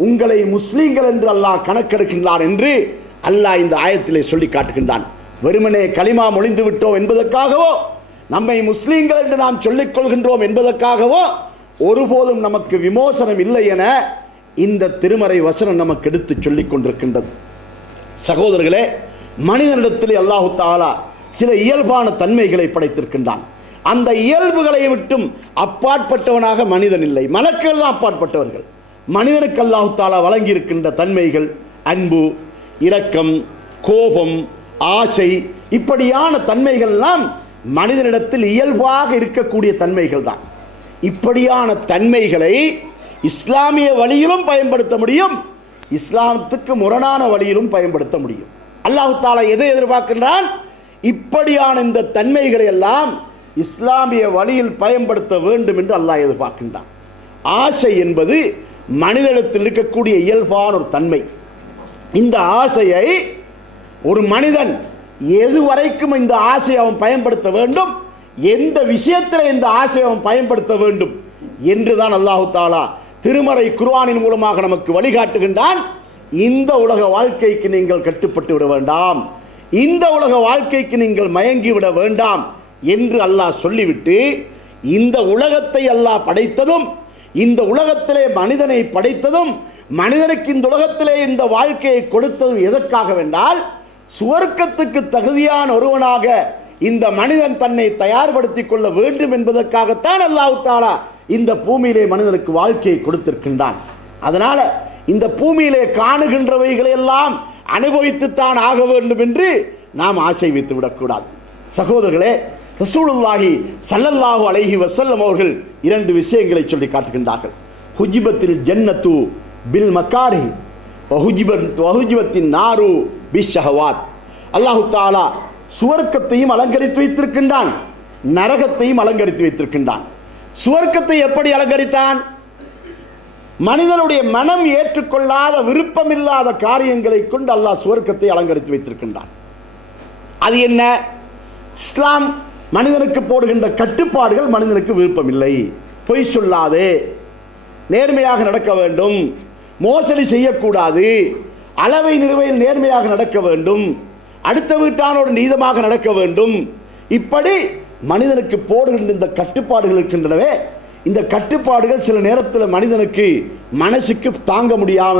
உங்களை முஸ்லீம்கள் என்று அல்லாஹ் கணக்கெடுக்கின்றான் என்று அல்லாஹ் இந்த ஆயத்திலே சொல்லி காட்டுகின்றான். வெறுமனே கலிமா மொழிந்து விட்டோம் என்பதற்காகவோ, நம்மை முஸ்லீம்கள் என்று நாம் சொல்லிக் கொள்கின்றோம் என்பதற்காகவோ ஒருபோதும் நமக்கு விமோசனம் இல்லை என இந்த திருமறை வசனம் நமக்கு எடுத்து சொல்லிக் கொண்டிருக்கின்றது. சகோதரர்களே, மனிதனிடத்திலே அல்லாஹ் தஆலா சில இயல்பான தன்மைகளை படைத்திருக்கின்றான். அந்த இயல்புகளை விட்டும் அப்பாற்பட்டவனாக மனிதன் இல்லை. மலக்குகள் தான் அப்பாற்பட்டவர்கள். மனிதனுக்கு அல்லாஹ் தஆலா வழங்கி இருக்கின்ற தன்மைகள் அன்பு, இரக்கம், கோபம், ஆசை, இப்படியான தன்மைகள் எல்லாம் மனிதனிடத்தில் இயல்பாக இருக்கக்கூடிய தன்மைகள் தான். இப்படியான தன்மைகளை இஸ்லாமிய வழியிலும் பயன்படுத்த முடியும், இஸ்லாமத்துக்கு முரணான வழியிலும் பயன்படுத்த முடியும். அல்லாஹ் தஆலா எதை எதிர்பார்க்கின்றான்? இப்படியான இந்த தன்மைகளை எல்லாம் இஸ்லாமிய வழியில் பயன்படுத்த வேண்டும் என்று அல்லாஹ் எதிர்பார்க்கின்றான். ஆசை என்பது மனிதனிடத்தில் இருக்கக்கூடிய இயல்பான ஒரு தன்மை. இந்த ஆசையை ஒரு மனிதன் எதுவரைக்கும் இந்த ஆசையை அவன் பயன்படுத்த வேண்டும், எந்த விஷயத்தில் இந்த ஆசையை அவன் பயன்படுத்த வேண்டும் என்றுதான் அல்லாஹ் தஆலா திருமறை குர்ஆனின் மூலமாக நமக்கு வழிகாட்டுகின்றான். இந்த உலக வாழ்க்கைக்கு நீங்கள் கட்டுப்பட்டு விட வேண்டாம், இந்த உலக வாழ்க்கைக்கு நீங்கள் மயங்கி விட வேண்டாம் என்று அல்லாஹ் சொல்லிவிட்டு இந்த உலகத்தை அல்லாஹ் படைத்ததும், இந்த உலகத்திலே மனிதனை படைத்ததும், மனிதனுக்கு இந்த உலகத்திலே இந்த வாழ்க்கையை கொடுத்ததும் எதற்காக வென்றால், சுவர்க்கத்துக்கு தகுதியான ஒருவனாக இந்த மனிதன் தன்னை தயார்படுத்திக் கொள்ள வேண்டும் என்பதற்காகத்தான் அல்லாஹ் தஆலா இந்த பூமியிலே மனிதனுக்கு வாழ்க்கையை கொடுத்திருக்கின்றான். அதனால இந்த பூமியிலே காணுகின்றவைகளை எல்லாம் அனுபவித்துத்தான் ஆக வேண்டும் என்று நாம் ஆசை வைத்து விடக்கூடாது. சகோதரர்களே, ரசூலுல்லாஹி ஸல்லல்லாஹு அலைஹி வஸல்லம் அவர்கள் 2 விஷயங்களை சொல்லி காட்டுகின்றார்கள். ஹுஜிபத்தில் ஜன்னத்து பில் மக்காரி வஹுஜிபத்தின் நாரு பிஷ்ஷஹவாத். அல்லாஹ் தஆலா சுவர்க்கத்தையும் அலங்கரித்து வைத்திருக்கின்றான், நரகத்தையும் அலங்கரித்து வைத்திருக்கின்றான். சுவர்க்கத்தை எப்படி அலங்கரித்தான்? மனிதனுடைய மனம் ஏற்றுக்கொள்ளாத, விருப்பமில்லாத காரியங்களை கொண்டு அல்லாஹ் சுவர்க்கத்தை அலங்கரித்து வைத்திருக்கின்றான். அது என்ன? இஸ்லாம் மனிதனுக்கு போடுகின்ற கட்டுப்பாடுகள் மனிதனுக்கு விருப்பமில்லை. பொய் சொல்லாதே, நேர்மையாக நடக்க வேண்டும், மோசடி செய்யக்கூடாது, அளவை நிறுவையில் நேர்மையாக நடக்க வேண்டும், அடுத்த வீட்டானோடு நீதமாக நடக்க வேண்டும். இப்படி மனிதனுக்கு போடுகின்ற இந்த கட்டுப்பாடுகள் இருக்கின்றனவே, இந்த கட்டுப்பாடுகள் சில நேரத்தில் மனிதனுக்கு மனசுக்கு தாங்க முடியாம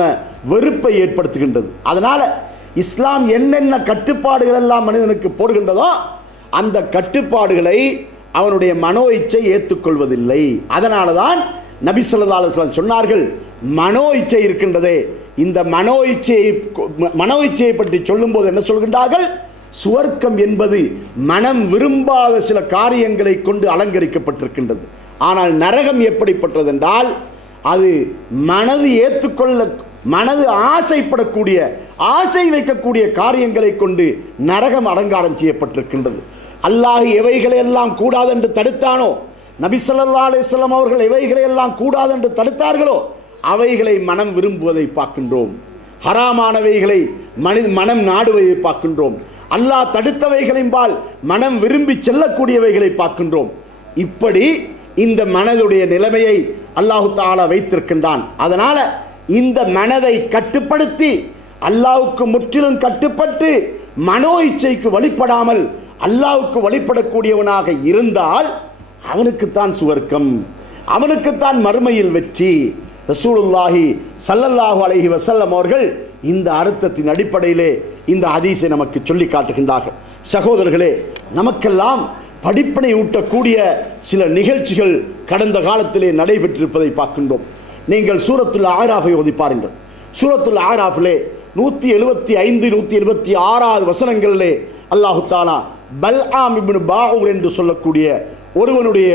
வெறுப்பை ஏற்படுத்துகின்றது. அதனால இஸ்லாம் என்னென்ன கட்டுப்பாடுகள் எல்லாம் மனிதனுக்கு போடுகின்றதோ அந்த கட்டுப்பாடுகளை அவனுடைய மனோ இச்சை ஏற்றுக்கொள்வதில்லை. அதனால தான் நபி ஸல்லல்லாஹு அலைஹி வஸல்லம் சொன்னார்கள், மனோ இச்சை இருக்கின்றதே, இந்த மனோ இச்சையை பற்றி சொல்லும்போது என்ன சொல்கின்றார்கள்? சுவர்க்கம் என்பது மனம் விரும்பாத சில காரியங்களை கொண்டு அலங்கரிக்கப்பட்டிருக்கின்றது. ஆனால் நரகம் எப்படிப்பட்டது என்றால், அது மனது ஏற்றுக்கொள்ள, மனது ஆசைப்படக்கூடிய, ஆசை வைக்கக்கூடிய காரியங்களை கொண்டு நரகம் அலங்காரம் செய்யப்பட்டிருக்கின்றது. அல்லாஹ் எவைகளை எல்லாம் கூடாது என்று தடுத்தானோ, நபி ஸல்லல்லாஹு அலைஹி வஸல்லம் அவர்கள் எவைகளை எல்லாம் கூடாது என்று தடுத்தார்களோ அவைகளை மனம் விரும்புவதை பார்க்கின்றோம். ஹராமானவைகளை மனம் நாடுவதை பார்க்கின்றோம். அல்லாஹ் தடுத்தவைகளின்பால் மனம் விரும்பி செல்லக்கூடியவைகளை பார்க்கின்றோம். இப்படி இந்த மனதுடைய நிலைமையை அல்லாஹு தஆலா வைத்திருக்கின்றான். அதனால இந்த மனதை கட்டுப்படுத்தி, அல்லாஹ்வுக்கு முற்றிலும் கட்டுப்பட்டு மனோ இச்சைக்கு வழிபடாமல் அல்லாஹ்வுக்கு வழிபடக்கூடியவனாக இருந்தால் அவனுக்குத்தான் சுவர்க்கம், அவனுக்குத்தான் மறுமையில் வெற்றி. ரசூலுல்லாஹி ஸல்லல்லாஹு அலைஹி வஸல்லம் அவர்கள் இந்த அர்த்தத்தின் அடிப்படையிலே இந்த ஹதீஸை நமக்கு சொல்லி காட்டுகின்றார்கள். சகோதரர்களே, நமக்கெல்லாம் படிப்பினை ஊட்டக்கூடிய சில நிகழ்ச்சிகள் கடந்த காலத்திலே நடைபெற்றிருப்பதை பார்க்கின்றோம். நீங்கள் சூரத்துல் ஆராஃபை ஓதி பாருங்கள். சூரத்துல் ஆராஃபிலே 175 176 வசனங்களிலே அல்லாஹு தஆலா பல்ஆம் இப்னு பாஊர் என்று சொல்லக்கூடிய ஒருவனுடைய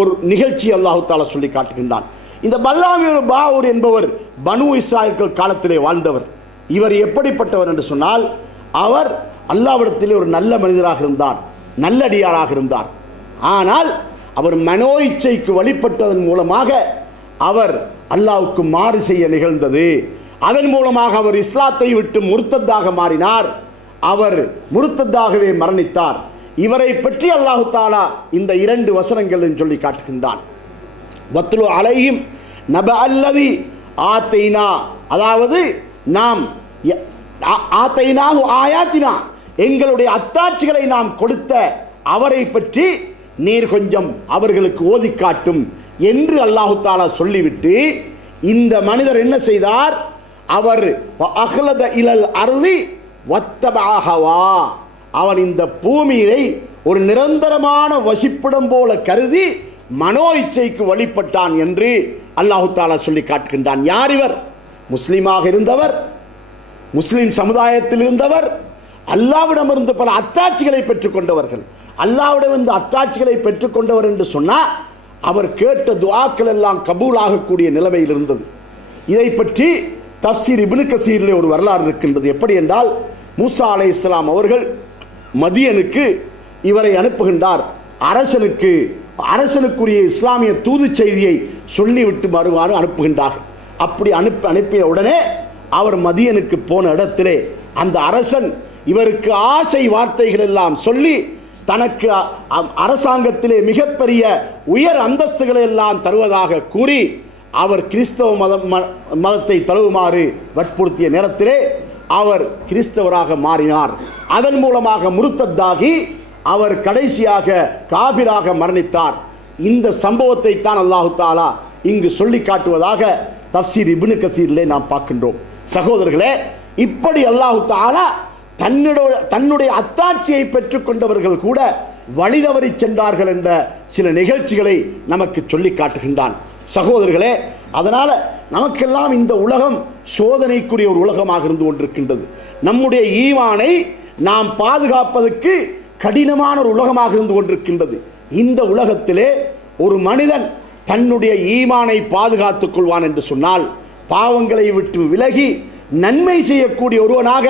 ஒரு நிகழ்ச்சி அல்லாஹு தஆலா சொல்லி காட்டுகின்றான். இந்த பல்ஆம் இப்னு பாஊர் என்பவர் பனு இஸ்ராயேல் காலத்திலே வாழ்ந்தவர். இவர் எப்படிப்பட்டவர் என்று சொன்னால், அவர் அல்லாஹ்விடத்திலே ஒரு நல்ல மனிதராக இருந்தார், நல்லடியாராக இருந்தார். ஆனால் அவர் மனோ இச்சைக்கு வழிபட்டதன் மூலமாக அவர் அல்லாஹ்வுக்கு மாறு செய்ய நிகழ்ந்தது. அதன் மூலமாக அவர் இஸ்லாத்தை விட்டு முர்த்தத்தாக மாறினார். அவர் முர்த்தத்தாகவே மரணித்தார். இவரை பற்றி அல்லாஹு தஆலா இந்த 2 வசனங்களில் சொல்லி காட்டுகின்றான். வத்லு அலைஹிம் நபஅ அல்லதி ஆத்தைனா, அதாவது நாம் ஆத்தைனாஹு ஆயாத்தினா, எங்களுடைய அத்தாட்சிகளை நாம் கொடுத்த அவரை பற்றி நீர் கொஞ்சம் அவர்களுக்கு ஓதி காட்டும் என்று அல்லாஹு தஆலா சொல்லிவிட்டு, இந்த மனிதர் என்ன செய்தார்? அவர் அஹ்லத இலல் அர்தி வத்தபஅ ஹவா, அவன் இந்த பூமியை ஒரு நிரந்தரமான வசிப்பிடம் போல கருதி மனோ இச்சைக்கு வழிபட்டான் என்று அல்லாஹு தஆலா சொல்லி காட்டுகின்றான். யார் இவர்? முஸ்லீமாக இருந்தவர், முஸ்லிம் சமுதாயத்தில் இருந்தவர், அல்லாஹ்விடமிருந்து பல அத்தாட்சிகளை பெற்றுக்கொண்டவர்கள். அல்லாஹ்விடமிருந்து அத்தாட்சிகளை பெற்றுக்கொண்டவர் என்று சொன்னால் அவர் கேட்ட துஆக்கள் எல்லாம் கபூலாகக்கூடிய நிலைமையில் இருந்தது. இதை பற்றி தஃப்சீர் இப்னு கஸீரிலே ஒரு வரலாறு இருக்கின்றது. எப்படி என்றால், மூசா அலைஹிஸ்ஸலாம் அவர்கள் மதியனுக்கு இவரை அனுப்புகின்றார். அரசனுக்குரிய இஸ்லாமிய தூது செய்தியை சொல்லிவிட்டு வருமாறு அனுப்புகின்றார்கள். அப்படி அனுப்பிய உடனே அவர் மதியனுக்கு போன இடத்திலே அந்த அரசன் இவருக்கு ஆசை வார்த்தைகள் எல்லாம் சொல்லி தனக்கு அரசாங்கத்திலே மிகப்பெரிய உயர் அந்தஸ்துகளை எல்லாம் தருவதாக கூறி அவர் கிறிஸ்தவ மதத்தை தழுவுமாறு வற்புறுத்திய நேரத்திலே அவர் கிறிஸ்தவராக மாறினார். அதன் மூலமாக முர்த்தத்தாகி அவர் கடைசியாக காபிராக மரணித்தார். இந்த சம்பவத்தை தான் அல்லாஹு தஆலா இங்கு சொல்லி காட்டுவதாக தஃப்சீர் இப்னு கஸீரிலே நாம் பார்க்கின்றோம். சகோதரர்களே, இப்படி அல்லாஹு தஆலா தன்னுடைய அத்தாட்சியை பெற்றுக்கொண்டவர்கள் கூட வழிதவறி சென்றார்கள் என்ற சில நிகழ்ச்சிகளை நமக்கு சொல்லி காட்டுகின்றான். சகோதரர்களே, அதனால் நமக்கெல்லாம் இந்த உலகம் சோதனைக்குரிய ஒரு உலகமாக இருந்து கொண்டிருக்கின்றது. நம்முடைய ஈமானை நாம் பாதுகாப்பதற்கு கடினமான ஒரு உலகமாக இருந்து கொண்டிருக்கின்றது. இந்த உலகத்திலே ஒரு மனிதன் தன்னுடைய ஈமானை பாதுகாத்துக் கொள்வான் என்று சொன்னால், பாவங்களை விட்டு விலகி நன்மை செய்யக்கூடிய ஒருவனாக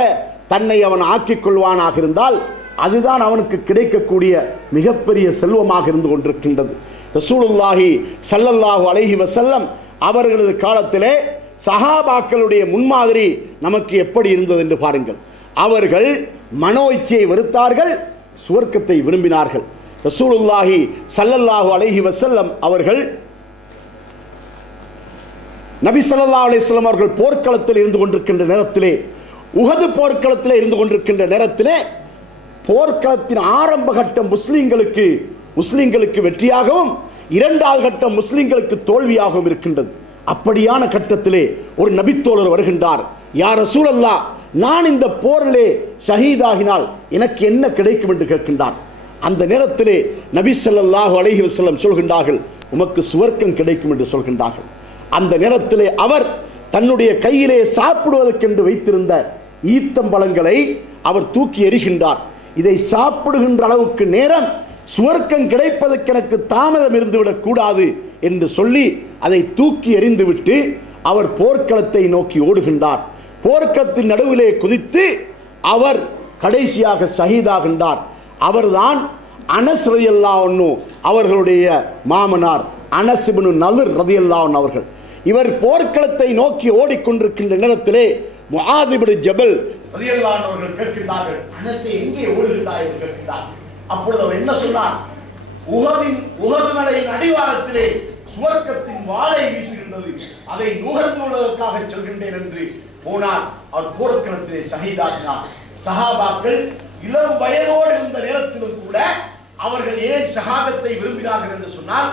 தன்னை அவன் ஆக்கிக் கொள்வானாக இருந்தால் அதுதான் அவனுக்கு கிடைக்கக்கூடிய மிகப்பெரிய செல்வமாக இருந்து கொண்டிருக்கின்றது. ரசூலுல்லாஹி ஸல்லல்லாஹு அலைஹி வஸல்லம் அவர்களது காலத்திலே சஹாபாக்களுடைய முன்மாதிரி நமக்கு எப்படி இருந்தது என்று பாருங்கள். அவர்கள் மனோ இச்சையை வெறுத்தார்கள், சுவர்க்கத்தை விரும்பினார்கள். ரசூலுல்லாஹி ஸல்லல்லாஹு அலைஹி வஸல்லம் அவர்கள் நபி ஸல்லல்லாஹு அலைஹி வஸல்லம் அவர்கள் போர்க்களத்தில் இருந்து கொண்டிருக்கின்ற நேரத்திலே, உஹது போர்க்களத்தில் இருந்து கொண்டிருக்கின்ற நேரத்திலே, போர்க்களத்தின் ஆரம்ப கட்டம் முஸ்லிம்களுக்கு வெற்றியாகவும் இரண்டாவது கட்டம் முஸ்லிம்களுக்கு தோல்வியாகவும் இருக்கின்றது. அப்படியான கட்டத்திலே ஒரு நபித்தோழர் வருகின்றார். யா ரசூலல்லாஹ், நான் இந்த போரிலே ஷஹீதாகினால் எனக்கு என்ன கிடைக்கும் என்று கேட்கின்றார். அந்த நேரத்திலே நபி ஸல்லல்லாஹு அலைஹி வஸல்லம் சொல்கின்றார்கள், உமக்கு சுவர்க்கம் கிடைக்கும் என்று சொல்கின்றார்கள். அந்த நேரத்திலே அவர் தன்னுடைய கையிலே சாப்பிடுவதற்கென்று வைத்திருந்த ஈத்தம்பழங்களை அவர் தூக்கி எறிகின்றார். இதை சாப்பிடுகின்ற அளவுக்கு நேரம், சுவர்க்கம் கிடைப்பதற்கு எனக்கு தாமதம் இருந்துவிடக் கூடாது என்று சொல்லி அதை தூக்கி எறிந்துவிட்டு அவர் போர்க்களத்தை நோக்கி ஓடுகின்றார். போர்க்களத்தின் நடுவிலே குதித்து அவர் கடைசியாக ஷஹீதாகின்றார். அவர்தான் அனஸ் ரலியல்லாஹு அன்ஹு அவர்களுடைய மாமனார் அனஸ் இப்னு நல்ர் ரலியல்லாஹு அன்ஹு அவர்கள். இவர் போர்க்களத்தை நோக்கி ஓடிக்கொண்டிருக்கின்ற நேரத்திலே முஆத் இப்னு ஜபல் ரலியல்லாஹு அன்ஹு அவர்கள் கேட்கின்றார்கள், அனஸே எங்கே ஓடுகின்றாய் என்று கேட்கின்றார்கள். அப்பொழுது அவர் என்ன சொன்னார்? உஹது மலையின் அடிவாரத்திலே சுவர்க்கத்தின் வாளை வீசுகின்றது, அதை நுகர்ந்து கொள்வதற்காக செல்கின்றேன் என்று போனார். அவர் போர்க்களத்திலே ஷஹீதாகினார். சஹாபாக்கள் இளம் வயதோடு இருந்த நேரத்திலும் கூட அவர்கள் ஏன் ஷஹாதத்தை விரும்பினார்கள் என்று சொன்னால்,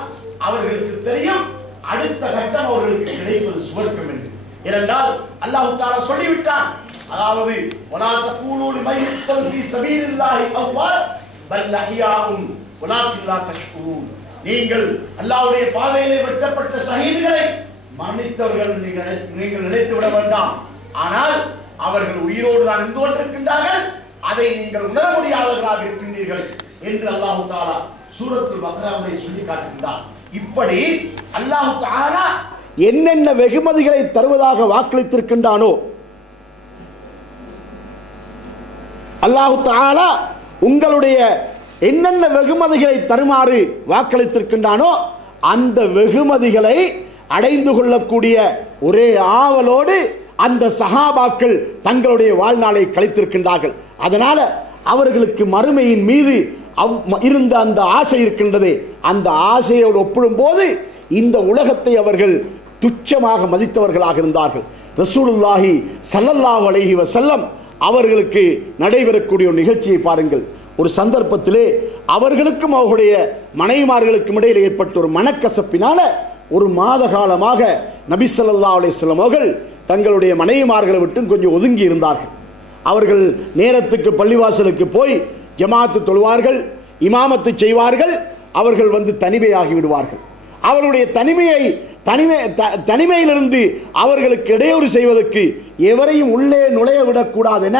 அவர்களுக்கு தெரியும் அடுத்த கட்டம் அவர்களுக்கு கிடைப்பது சுவர்க்கம் என்று. ஏனென்றால் அல்லாஹ் தஆலா சொல்லிவிட்டான், அதாவது வலா தகூலு லிமன் யுக்தல் ஃபீ ஸபீலில்லாஹி அம்வாத் பல் அஹ்யாஉன் வலாக்கின் லா தஷ்குரூன். நீங்கள் அல்லாஹ்வுடைய பாதையிலே வெட்டப்பட்ட ஷஹீதுகளை மரணித்தவர்கள் நீங்கள் நினைத்து விட வேண்டாம். ஆனால் அவர்கள் உயிரோடு தான் இருந்து கொண்டிருக்கின்றார்கள், அதை நீங்கள் உணர முடியாதவர்களாக இருக்கின்றீர்கள் என்று அல்லாஹ் தஆலா சூரத்துல் பக்ராவிலே சொல்லி காட்டுகின்றார். இப்படி அல்லாஹ் தஆலா என்னென்ன வெகுமதிகளை தருவதாக வாக்களித்திருக்கின்றானோ, அல்லாஹ் தஆலா உங்களுடைய என்னென்ன வெகுமதிகளை தருமாறு வாக்களித்திருக்கின்றானோ அந்த வெகுமதிகளை அடைந்து கொள்ளக்கூடிய ஒரே ஆவலோடு அந்த சஹாபாக்கள் தங்களுடைய வாழ்நாளை கழித்திருக்கின்றார்கள். அதனால அவர்களுக்கு மறுமையின் மீது இருந்த அந்த ஆசை இருக்கின்றதே, அந்த ஆசையோடு ஒப்பிடும்போது இந்த உலகத்தை அவர்கள் துச்சமாக மதித்தவர்களாக இருந்தார்கள். ரசூலுல்லாஹி ஸல்லல்லாஹு அலைஹி வஸல்லம் அவர்களுக்கு நடைபெறக்கூடிய ஒரு நிகழ்ச்சியை பாருங்கள். ஒரு சந்தர்ப்பத்திலே அவர்களுக்கும் அவர்களுடைய மனைவிமார்களுக்கும் இடையில் ஏற்பட்ட ஒரு மனக்கசப்பினால ஒரு மாத காலமாக நபி ஸல்லல்லாஹு அலைஹி வஸல்லம் அவர்கள் தங்களுடைய மனைவிமார்களை விட்டு கொஞ்சம் ஒதுங்கி இருந்தார்கள். அவர்கள் நேரத்துக்கு பள்ளிவாசலுக்கு போய் ஜமாத்து தொழுவார்கள், இமாமத்து செய்வார்கள், அவர்கள் வந்து தனிமையாகி விடுவார்கள். அவர்களுடைய தனிமையிலிருந்து அவர்களுக்கு இடையூறு செய்வதற்கு எவரையும் உள்ளே நுழைய விடக்கூடாது என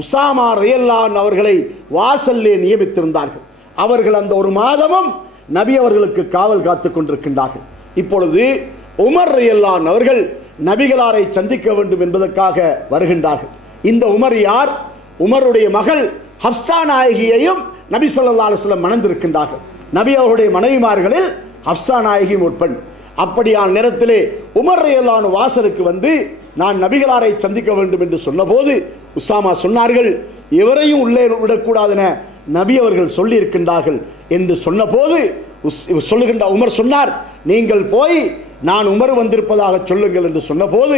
உசாமா ரலியல்லாஹு அன்ஹு அவர்களை வாசல்லே நியமித்திருந்தார்கள். அவர்கள் அந்த ஒரு மாதமும் நபி அவர்களுக்கு காவல் காத்து கொண்டிருக்கின்றார்கள். இப்பொழுது உமர் ரலியல்லாஹு அன்ஹு அவர்கள் நபிகளாரை சந்திக்க வேண்டும் என்பதற்காக வருகின்றார்கள். இந்த உமர் யார்? உமருடைய மகள் ஹப்ஸா நாயகியையும் நபி ஸல்லல்லாஹு அலைஹி வஸல்லம் மணந்திருக்கின்றார்கள். நபி அவருடைய மனைவிமார்களில் ஹப்ஸா நாயகியும் ஒரு பெண். அப்படியான நேரத்திலே உமர் ரலியல்லாஹு அன்ஹு வாசலுக்கு வந்து நான் நபிகளாரை சந்திக்க வேண்டும் என்று சொன்னபோது உசாமா சொன்னார்கள், எவரையும் உள்ளே விடக்கூடாதென நபி அவர்கள் சொல்லி இருக்கின்றார்கள் என்று சொன்னபோது சொல்லுகின்ற உமர் சொன்னார், நீங்கள் போய் நான் உமர் வந்திருப்பதாக சொல்லுங்கள் என்று சொன்னபோது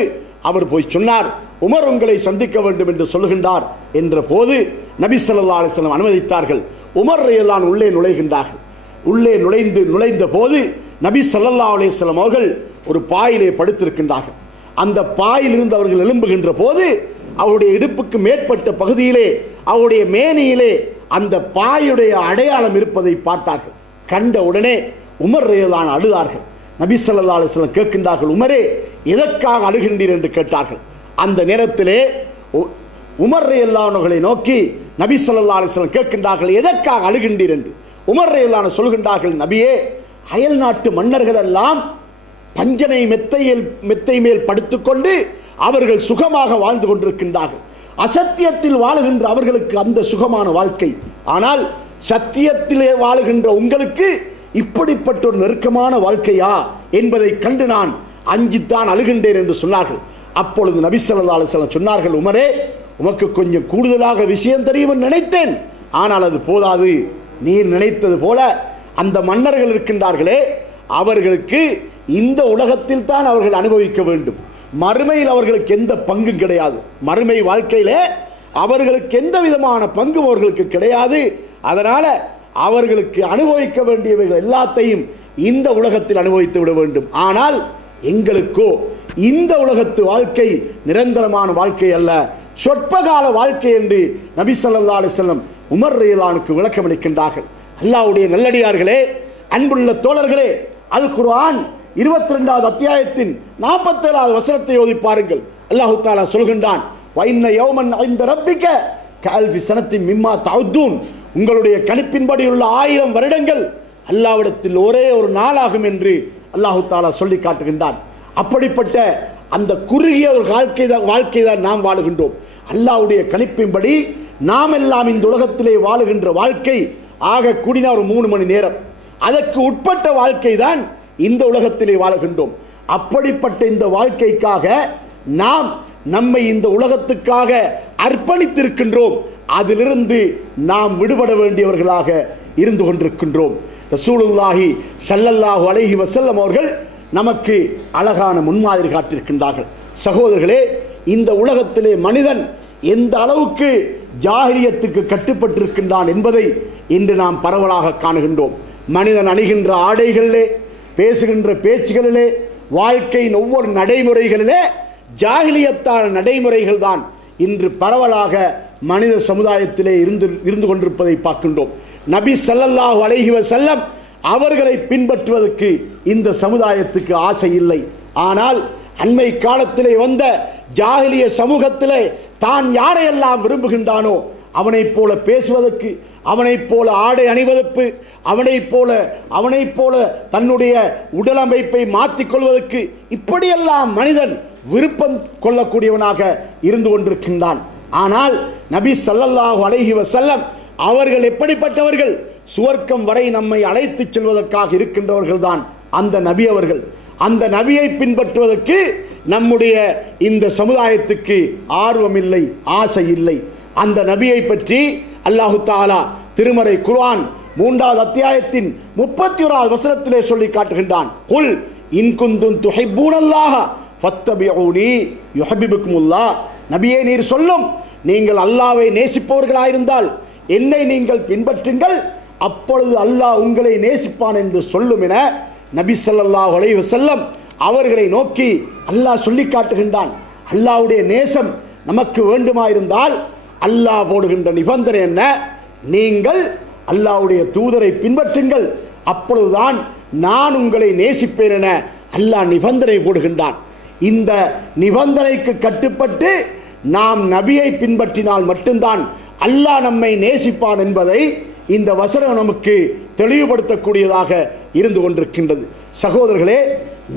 அவர் போய் சொன்னார், உமர் உங்களை சந்திக்க வேண்டும் என்று சொல்லுகின்றார் என்ற போது நபி ஸல்லல்லாஹு அலைஹி வஸல்லம் அனுமதித்தார்கள். உமர் ரலியல்லாஹு அன்ஹு உள்ளே நுழைகின்றார்கள். உள்ளே நுழைந்த போது நபி ஸல்லல்லாஹு அலைஹி வஸல்லம் அவர்கள் ஒரு பாயிலே படுத்திருக்கின்றார்கள். அந்த பாயிலிருந்து அவர்கள் எழும்புகின்ற போது அவருடைய இடுப்புக்கு மேற்பட்ட பகுதியிலே அவருடைய மேனியிலே அந்த பாயுடைய அடையாளம் இருப்பதை பார்த்தார்கள். கண்ட உடனே உமர் ரலியல்லாஹு அன்ஹு அழுதார்கள். நபி ஸல்லல்லாஹு அலைஹி வஸல்லம் கேட்கின்றார்கள், உமரே எதற்காக அழுகின்றீர் என்று கேட்டார்கள். அந்த நேரத்திலே உமர் ரலியல்லாஹு அன்ஹுவை நோக்கி நபி ஸல்லல்லாஹு அலைஹி வஸல்லம் கேட்கின்றார்கள், எதற்காக அழுகின்றீர் என்று. உமர் ரலியல்லாஹு அன்ஹு சொல்கின்றார்கள், நபியே, அயல் நாட்டு மன்னர்கள் எல்லாம் பஞ்சனை மெத்தை மேல் படுத்துக்கொண்டு அவர்கள் சுகமாக வாழ்ந்து கொண்டிருக்கின்றார்கள். அசத்தியத்தில் வாழுகின்ற அவர்களுக்கு அந்த சுகமான வாழ்க்கை. ஆனால் சத்தியத்திலே வாழுகின்ற உங்களுக்கு இப்படிப்பட்ட ஒரு நெருக்கமான வாழ்க்கையா என்பதை கண்டு நான் அஞ்சித்தான் அழுகின்றேன் என்று சொன்னார்கள். அப்பொழுது நபி ஸல்லல்லாஹு அலைஹி வஸல்லம் சொன்னார்கள், உமரே, உமக்கு கொஞ்சம் கூடுதலாக விஷயம் தெரியும் நினைத்தேன், ஆனால் அது போதாது. நீர் நினைத்தது போல அந்த மன்னர்கள் இருக்கின்றார்களே, அவர்களுக்கு இந்த உலகத்தில் தான் அவர்கள் அனுபவிக்க வேண்டும். மறுமையில் அவர்களுக்கு எந்த பங்கும் கிடையாது. மறுமை வாழ்க்கையிலே அவர்களுக்கு எந்த விதமான பங்கும் அவர்களுக்கு கிடையாது. அதனால் அவர்களுக்கு அனுபவிக்க வேண்டியவைகள் எல்லாத்தையும் இந்த உலகத்தில் அனுபவித்து விட வேண்டும். ஆனால் எங்களுக்கோ இந்த உலகத்து வாழ்க்கை நிரந்தரமான வாழ்க்கை அல்ல, சொற்பகால வாழ்க்கை என்று நபி ஸல்லல்லாஹு அலைஹி வஸல்லம் உமர் ரலியல்லாஹு அன்ஹுவுக்கு விளக்கம் அளிக்கின்றார்கள். அல்லாஹ்வுடைய நல்லடியார்களே, அன்புள்ள தோழர்களே, அல் குர்ஆன் 22வது அத்தியாயத்தின் 47வது வசனத்தை ஓதி பாருங்கள். அல்லாஹ் தஆலா சொல்கின்றான், வைன்ன யௌமன் ஐந்த ரப்பிக கல்ஃபி சனத்தின் மிம்மா தஅதுன், உங்களுடைய கணிப்பின்படி உள்ள 1000 வருடங்கள் அல்லாஹ்விடத்தில் ஒரே ஒரு நாளாகும் என்று அல்லாஹ் தஆலா சொல்லி காட்டுகின்றான். அப்படிப்பட்ட அந்த குறுகிய ஒரு வாழ்க்கை தான் நாம் வாழுகின்றோம். அல்லாஹ்வுடைய கணிப்பின்படி நாம் எல்லாம் இந்த உலகத்திலே வாழுகின்ற வாழ்க்கை ஆக கூடின ஒரு 3 மணி நேரம். அதற்கு உட்பட்ட வாழ்க்கை தான் இந்த உலகத்திலே வாழுகின்றோம். அப்படிப்பட்ட இந்த வாழ்க்கைக்காக நாம் நம்மை இந்த உலகத்துக்காக அர்ப்பணித்திருக்கின்றோம். அதிலிருந்து நாம் விடுபட வேண்டியவர்களாக இருந்து கொண்டிருக்கின்றோம். ரசூலுல்லாஹி ஸல்லல்லாஹு அலைஹி வஸல்லம் அவர்கள் நமக்கு அழகான முன்மாதிரி காட்டியிருக்கின்றார்கள். சகோதரர்களே, இந்த உலகத்திலே மனிதன் எந்த அளவுக்கு ஜாஹிலியத்துக்கு கட்டுப்பட்டிருக்கின்றான் என்பதை இன்று நாம் பரவலாக காணுகின்றோம். மனிதன் அணிகின்ற ஆடைகளிலே, பேசுகின்ற பேச்சுகளிலே, வாழ்க்கையின் ஒவ்வொரு நடைமுறைகளிலே ஜாஹிலியத்தான நடைமுறைகள் தான் இன்று பரவலாக மனித சமுதாயத்திலே இருந்து கொண்டிருப்பதை பார்க்கின்றோம். நபி ஸல்லல்லாஹு அலைஹி வஸல்லம் அவர்களை பின்பற்றுவதற்கு இந்த சமுதாயத்துக்கு ஆசை இல்லை. ஆனால் அண்மை காலத்திலே வந்த ஜாஹிலிய சமூகத்திலே தான் யாரையெல்லாம் விரும்புகின்றானோ அவனைப் போல பேசுவதற்கு, அவனைப் போல ஆடை அணிவதற்கு, அவனைப் போல தன்னுடைய உடலமைப்பை மாற்றிக்கொள்வதற்கு, இப்படியெல்லாம் மனிதன் விருப்பம் கொள்ளக்கூடியவனாக இருந்து கொண்டிருக்கின்றான். ஆனால் நபி ஸல்லல்லாஹு அலைஹி வஸல்லம் அவர்கள் எப்படிப்பட்டவர்கள்? சுவர்க்கம் வரை நம்மை அழைத்து செல்வதற்காக இருக்கின்றவர்கள் தான் அந்த நபி அவர்கள். அந்த நபியை பின்பற்றுவதற்கு நம்முடைய இந்த சமுதாயத்துக்கு ஆர்வம் இல்லை, ஆசை இல்லை. அந்த நபியை பற்றி அல்லாஹு தஆலா திருமறை குர்ஆன் 3வது அத்தியாயத்தின் 31வது வசனத்திலே சொல்லி காட்டுகின்றான். குல் இன் குந்தும் துஹிப்பூனல்லாஹ ஃபத்தபிஊனி யுஹிப்புக்குமுல்லாஹ். நபியே, நீர் சொல்லும், நீங்கள் அல்லாஹ்வை நேசிப்பவர்களாயிருந்தால் என்னை நீங்கள் பின்பற்றுங்கள், அப்பொழுது அல்லாஹ் உங்களை நேசிப்பான் என்று சொல்லும் என நபி ஸல்லல்லாஹு அலைஹி வஸல்லம் அவர்களை நோக்கி அல்லாஹ் சொல்லி காட்டுகின்றான். அல்லாஹ்வுடைய நேசம் நமக்கு வேண்டுமாயிருந்தால் அல்லாஹ் போடுகின்ற நிபந்தனை என்ன? நீங்கள் அல்லாஹ்வுடைய தூதரை பின்பற்றுங்கள், அப்பொழுதுதான் நான் உங்களை நேசிப்பேன் என அல்லாஹ் நிபந்தனை போடுகின்றான். இந்த நிபந்தனைக்கு கட்டுப்பட்டு நாம் நபியை பின்பற்றினால் மட்டும்தான் அல்லாஹ் நம்மை நேசிப்பான் என்பதை இந்த வசனம் நமக்கு தெளிவுபடுத்தக்கூடியதாக இருந்து கொண்டிருக்கின்றது. சகோதரர்களே,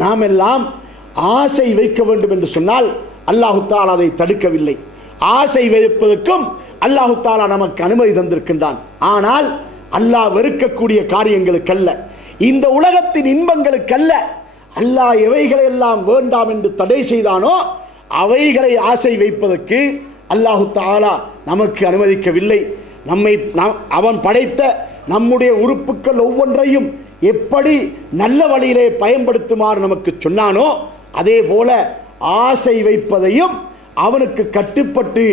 நாம் எல்லாம் ஆசை வைக்க வேண்டும் என்று சொன்னால் அல்லாஹு தஆலா அதை தடுக்கவில்லை. ஆசை வைப்பதற்கும் அல்லாஹு தஆலா நமக்கு அனுமதி தந்திருக்கின்றான். ஆனால் அல்லாஹ் வெறுக்கக்கூடிய காரியங்களுக்கல்ல, இந்த உலகத்தின் இன்பங்களுக்கல்ல. அல்லாஹ் எவைகளை எல்லாம் வேண்டாம் என்று தடை செய்தானோ அவைகளை ஆசை வைப்பதற்கு அல்லாஹு தஆலா நமக்கு அனுமதிக்கவில்லை. அவன் படைத்த நம்முடைய உறுப்புக்கள் ஒவ்வொன்றையும் எப்படி நல்ல வழியிலே பயன்படுத்துமாறு நமக்கு சொன்னானோ அதே போல ஆசை வைப்பதையும் அவனுக்கு கட்டுப்பட்டு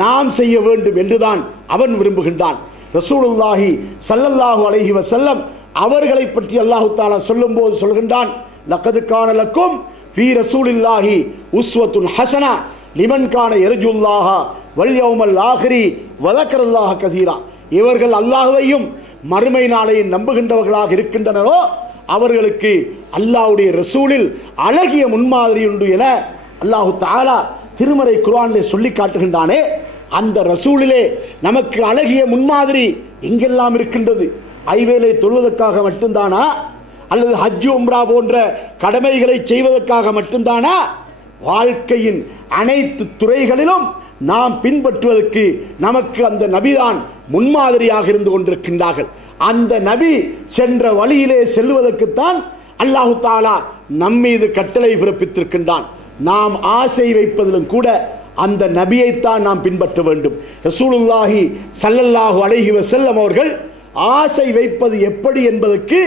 நாம் செய்ய வேண்டும் என்றுதான் அவன் விரும்புகின்றான். ரசூலுல்லாஹி ஸல்லல்லாஹு அலைஹி வஸல்லம் அவர்களை பற்றி அல்லாஹு தஆலா சொல்லும்போது சொல்கின்றான், லக்கது கான லக்கும் ஃபீ ரசூலில்லாஹி உஸ்வத்துன் ஹஸனா லிமன் கான யர்ஜுல்லாஹ வல் யௌமல் ஆகிரி வதக்கரல்லாஹ கஸீரா. இவர்கள் அல்லாஹ்வையும் மறுமை நாளையும் நம்புகின்றவர்களாக இருக்கின்றனரோ அவர்களுக்கு அல்லாஹ்வுடைய ரசூலில் அழகிய முன்மாதிரி உண்டு என அல்லாஹு தஆலா திருமறை குர்ஆனிலே சொல்லி காட்டுகின்றானே. அந்த ரசூலிலே நமக்கு அழகிய முன்மாதிரி எங்கெல்லாம் இருக்கின்றது? ஐவேளை தொழுவதற்காக மட்டும்தானா, அல்லது ஹஜ் உம்ரா போன்ற கடமைகளை செய்வதற்காக மட்டும்தானா? வாழ்க்கையின் அனைத்து துறைகளிலும் நாம் பின்பற்றுவதற்கு நமக்கு அந்த நபிதான் முன்மாதிரியாக இருந்து கொண்டிருக்கின்றார்கள். அந்த நபி சென்ற வழியிலே செல்வதற்குத்தான் அல்லாஹு தஆலா நம்மீது கட்டளை பிறப்பித்திருக்கின்றான். நாம் ஆசை வைப்பதிலும் கூட அந்த நபியைத்தான் நாம் பின்பற்ற வேண்டும். ரசூலுல்லாஹி ஸல்லல்லாஹு அலைஹி வஸல்லம் அவர்கள் ஆசை வைப்பது எப்படி என்பதற்கு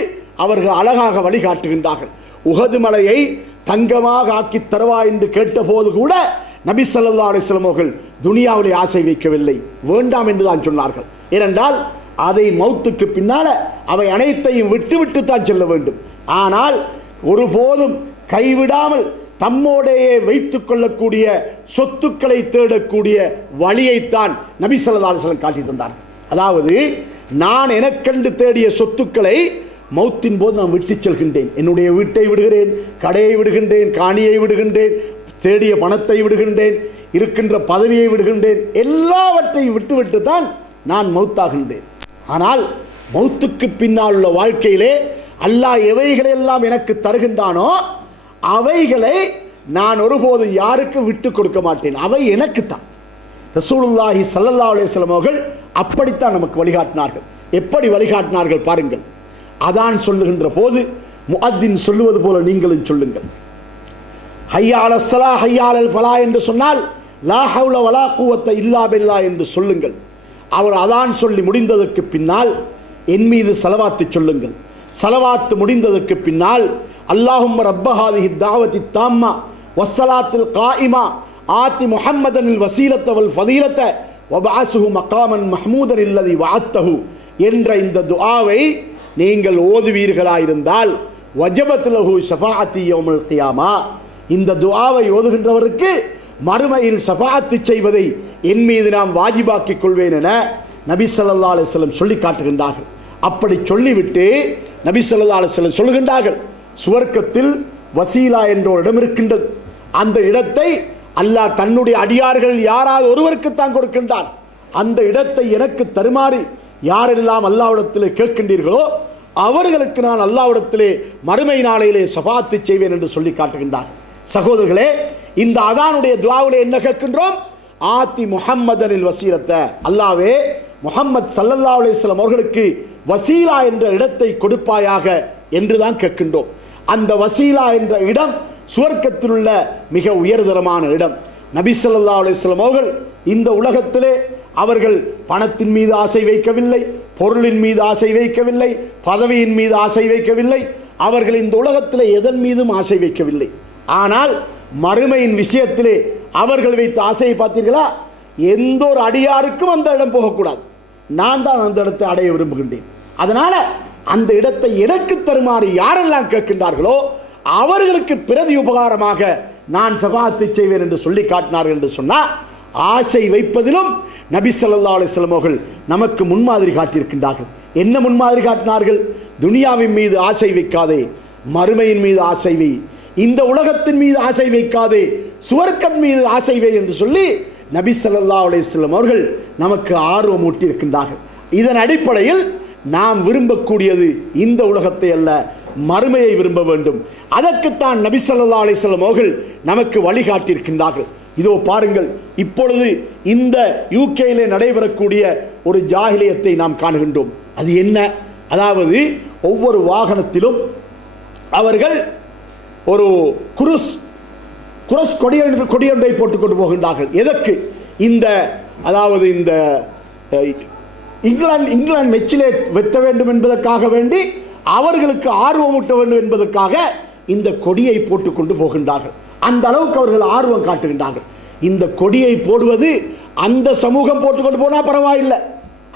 அவர்கள் அழகாக வழிகாட்டுகின்றார்கள். உஹது மலையை தங்கமாக ஆக்கி தருவா என்று கேட்டபோது கூட நபி ஸல்லல்லாஹு அலைஹி வஸல்லம் அவர்கள் துனியாவிலே ஆசை வைக்கவில்லை, வேண்டாம் என்று தான் சொன்னார்கள். ஏனென்றால் அதை மௌத்துக்கு பின்னால அவை அனைத்தையும் விட்டு தான் செல்ல வேண்டும். ஆனால் ஒருபோதும் கைவிடாமல் தம்மோடையே வைத்துக் கொள்ளக்கூடிய சொத்துக்களை தேடக்கூடிய வழியைத்தான் நபி ஸல்லல்லாஹு அலைஹி வஸல்லம் காட்டி தந்தார். அதாவது நான் எனக்கென்று தேடிய சொத்துக்களை மௌத்தின் போது நான் விட்டு செல்கின்றேன். என்னுடைய வீட்டை விடுகிறேன், கடையை விடுகின்றேன், காணியை விடுகின்றேன், தேடிய பணத்தை விடுகின்றேன், இருக்கின்ற பதவியை விடுகின்றேன், எல்லாவற்றையும் விட்டுவிட்டு தான் நான் மௌத்தாகின்றேன். ஆனால் மௌத்துக்கு பின்னால் உள்ள வாழ்க்கையிலே அல்லாஹ் எவைகளெல்லாம் எனக்கு தருகின்றானோ அவைகளை நான் ஒருபோது யாருக்கு விட்டு கொடுக்க மாட்டேன். அவை எனக்குத்தான். ரசூலுல்லாஹி ஸல்லல்லாஹு அலைஹி வஸல்லம் அவர்கள் அப்படித்தான் நமக்கு வழிகாட்டினார்கள். எப்படி வழிகாட்டினார்கள் பாருங்கள். அதான் சொல்லுகின்ற போது முஅத்தின் சொல்லுவது போல நீங்களும் சொல்லுங்கள். ஹய்யா அலஸ் ஸலாஹ் ஹய்யா அலல் ஃபலாஹ் என்று சொன்னால் லா ஹவ்ல வலா குவத்த இல்லா பில்லாஹ் என்று சொல்லுங்கள். அவர் அதான் சொல்லி முடிந்ததற்கு பின்னால் என் மீது ஸலவாத்து சொல்லுங்கள். ஸலவாத்து முடிந்ததற்கு பின்னால் அல்லாஹும்ம ரப்ப ஹாதிஹி தாவத்தி தாம்மா வஸ்ஸலாத்தில் காயிமா ஆதி முஹம்மதனில் வசீலத்த வல் ஃபதீலத்த வபஅஸஹு மகாமன் மஹ்மூதன் இல்லதி வஅத்தஹு என்ற இந்த துஆவை நீங்கள் ஓதுவீர்களாயிருந்தால் வஜபத் லஹு ஷஃபாஅத்தி யௌமல் கியாமா, இந்த துஆவை ஓதுகின்றவருக்கு மறுமையில் ஷஃபாஅத்து செய்வதை என் மீது நாம் வாஜிபாக்கிக் கொள்வேன் என நபி ஸல்லல்லாஹு அலைஹி வஸல்லம் சொல்லி காட்டுகின்றார்கள். அப்படி சொல்லிவிட்டு நபி ஸல்லல்லாஹு அலைஹி வஸல்லம் சொல்கின்றார்கள், சுவர்க்கத்தில் வசீலா என்ற ஒரு இடம் இருக்கின்றது. அந்த இடத்தை அல்லாஹ் தன்னுடைய அடியார்கள் யாராவது ஒருவருக்குத்தான் கொடுக்கின்றான். அந்த இடத்தை எனக்கு தருமாறி யாரெல்லாம் அல்லாஹ்விடத்திலே கேட்கின்றீர்களோ அவர்களுக்கு நான் அல்லாஹ்விடத்திலே மறுமை நாளையிலே ஷஃபாஅத்து செய்வேன் என்று சொல்லி காட்டுகின்றார். சகோதரர்களே, இந்த அதானுடைய துஆவிலே என்ன கேட்கின்றோம்? ஆதி முஹம்மதனில் வசீலத்த, அல்லாஹ்வே முஹம்மது ஸல்லல்லாஹு அலைஹி வஸல்லம் அவர்களுக்கு வசீலா என்ற இடத்தை கொடுப்பாயாக என்று தான் கேட்கின்றோம். அந்த வசீலா என்ற இடம் சுவர்க்கத்தில் உள்ள மிக உயர்தரமான இடம். நபி ஸல்லல்லாஹு அலைஹி வஸல்லம் அவர்கள் இந்த உலகத்திலே அவர்கள் பணத்தின் மீது ஆசை வைக்கவில்லை, பொருளின் மீது ஆசை வைக்கவில்லை, பதவியின் மீது ஆசை வைக்கவில்லை. அவர்கள் இந்த உலகத்திலே எதன் மீதும் ஆசை வைக்கவில்லை. ஆனால் மறுமையின் விஷயத்திலே அவர்கள் வைத்த ஆசையை பார்த்தீர்களா? எந்த ஒரு அடியாருக்கும் அந்த இடம் போகக்கூடாது, நான் தான் அந்த இடத்தை அடைய விரும்புகின்றேன். அதனால அந்த இடத்தை எனக்கு தருமாறு யாரெல்லாம் கேட்கின்றார்களோ அவர்களுக்கு பிரதி உபகாரமாக நான் ஷஃபாஅத்து செய்வேன் என்று சொல்லி காட்டினார்கள். என்று சொன்னால் ஆசை வைப்பதிலும் நபி ஸல்லல்லாஹு அலைஹி வஸல்லம் அவர்கள் நமக்கு முன்மாதிரி காட்டியிருக்கின்றார்கள். என்ன முன்மாதிரி காட்டினார்கள்? துனியாவின் மீது ஆசை வைக்காதே, மறுமையின் மீது ஆசை வை, இந்த உலகத்தின் மீது ஆசை வைக்காதே, சுவர்க்கம் மீது ஆசை வை என்று சொல்லி நபி ஸல்லல்லாஹு அலைஹி வஸல்லம் அவர்கள் நமக்கு ஆர்வம் ஊட்டி இருக்கின்றார்கள். இதன் அடிப்படையில் நாம் விரும்பக்கூடியது இந்த உலகத்தை அல்ல, மறுமையை விரும்ப வேண்டும். அதற்குத்தான் நபி ஸல்லல்லாஹு அலைஹி வஸல்லம் அவர்கள் நமக்கு வழிகாட்டியிருக்கின்றார்கள். இதோ பாருங்கள், இப்பொழுது இந்த யூகேயிலே நடைபெறக்கூடிய ஒரு ஜாஹிலியத்தை நாம் காணுகின்றோம். அது என்ன? அதாவது ஒவ்வொரு வாகனத்திலும் அவர்கள் ஒரு குருஸ் கொடியொன்றை போட்டுக்கொண்டு போகின்றார்கள். எதற்கு? இந்த அதாவது இந்த இங்கிலாந்து மெச்சிலே வெத்த வேண்டும் என்பதற்காக வேண்டி, அவர்களுக்கு ஆர்வமூட்ட வேண்டும் என்பதற்காக இந்த கொடியை போட்டுக்கொண்டு போகின்றார்கள். அந்த அளவுக்கு அவர்கள் ஆர்வம் காட்டுகின்றார்கள். இந்த கொடியை போடுவது அந்த சமூகம் போட்டுக்கொண்டு போனால் பரவாயில்லை,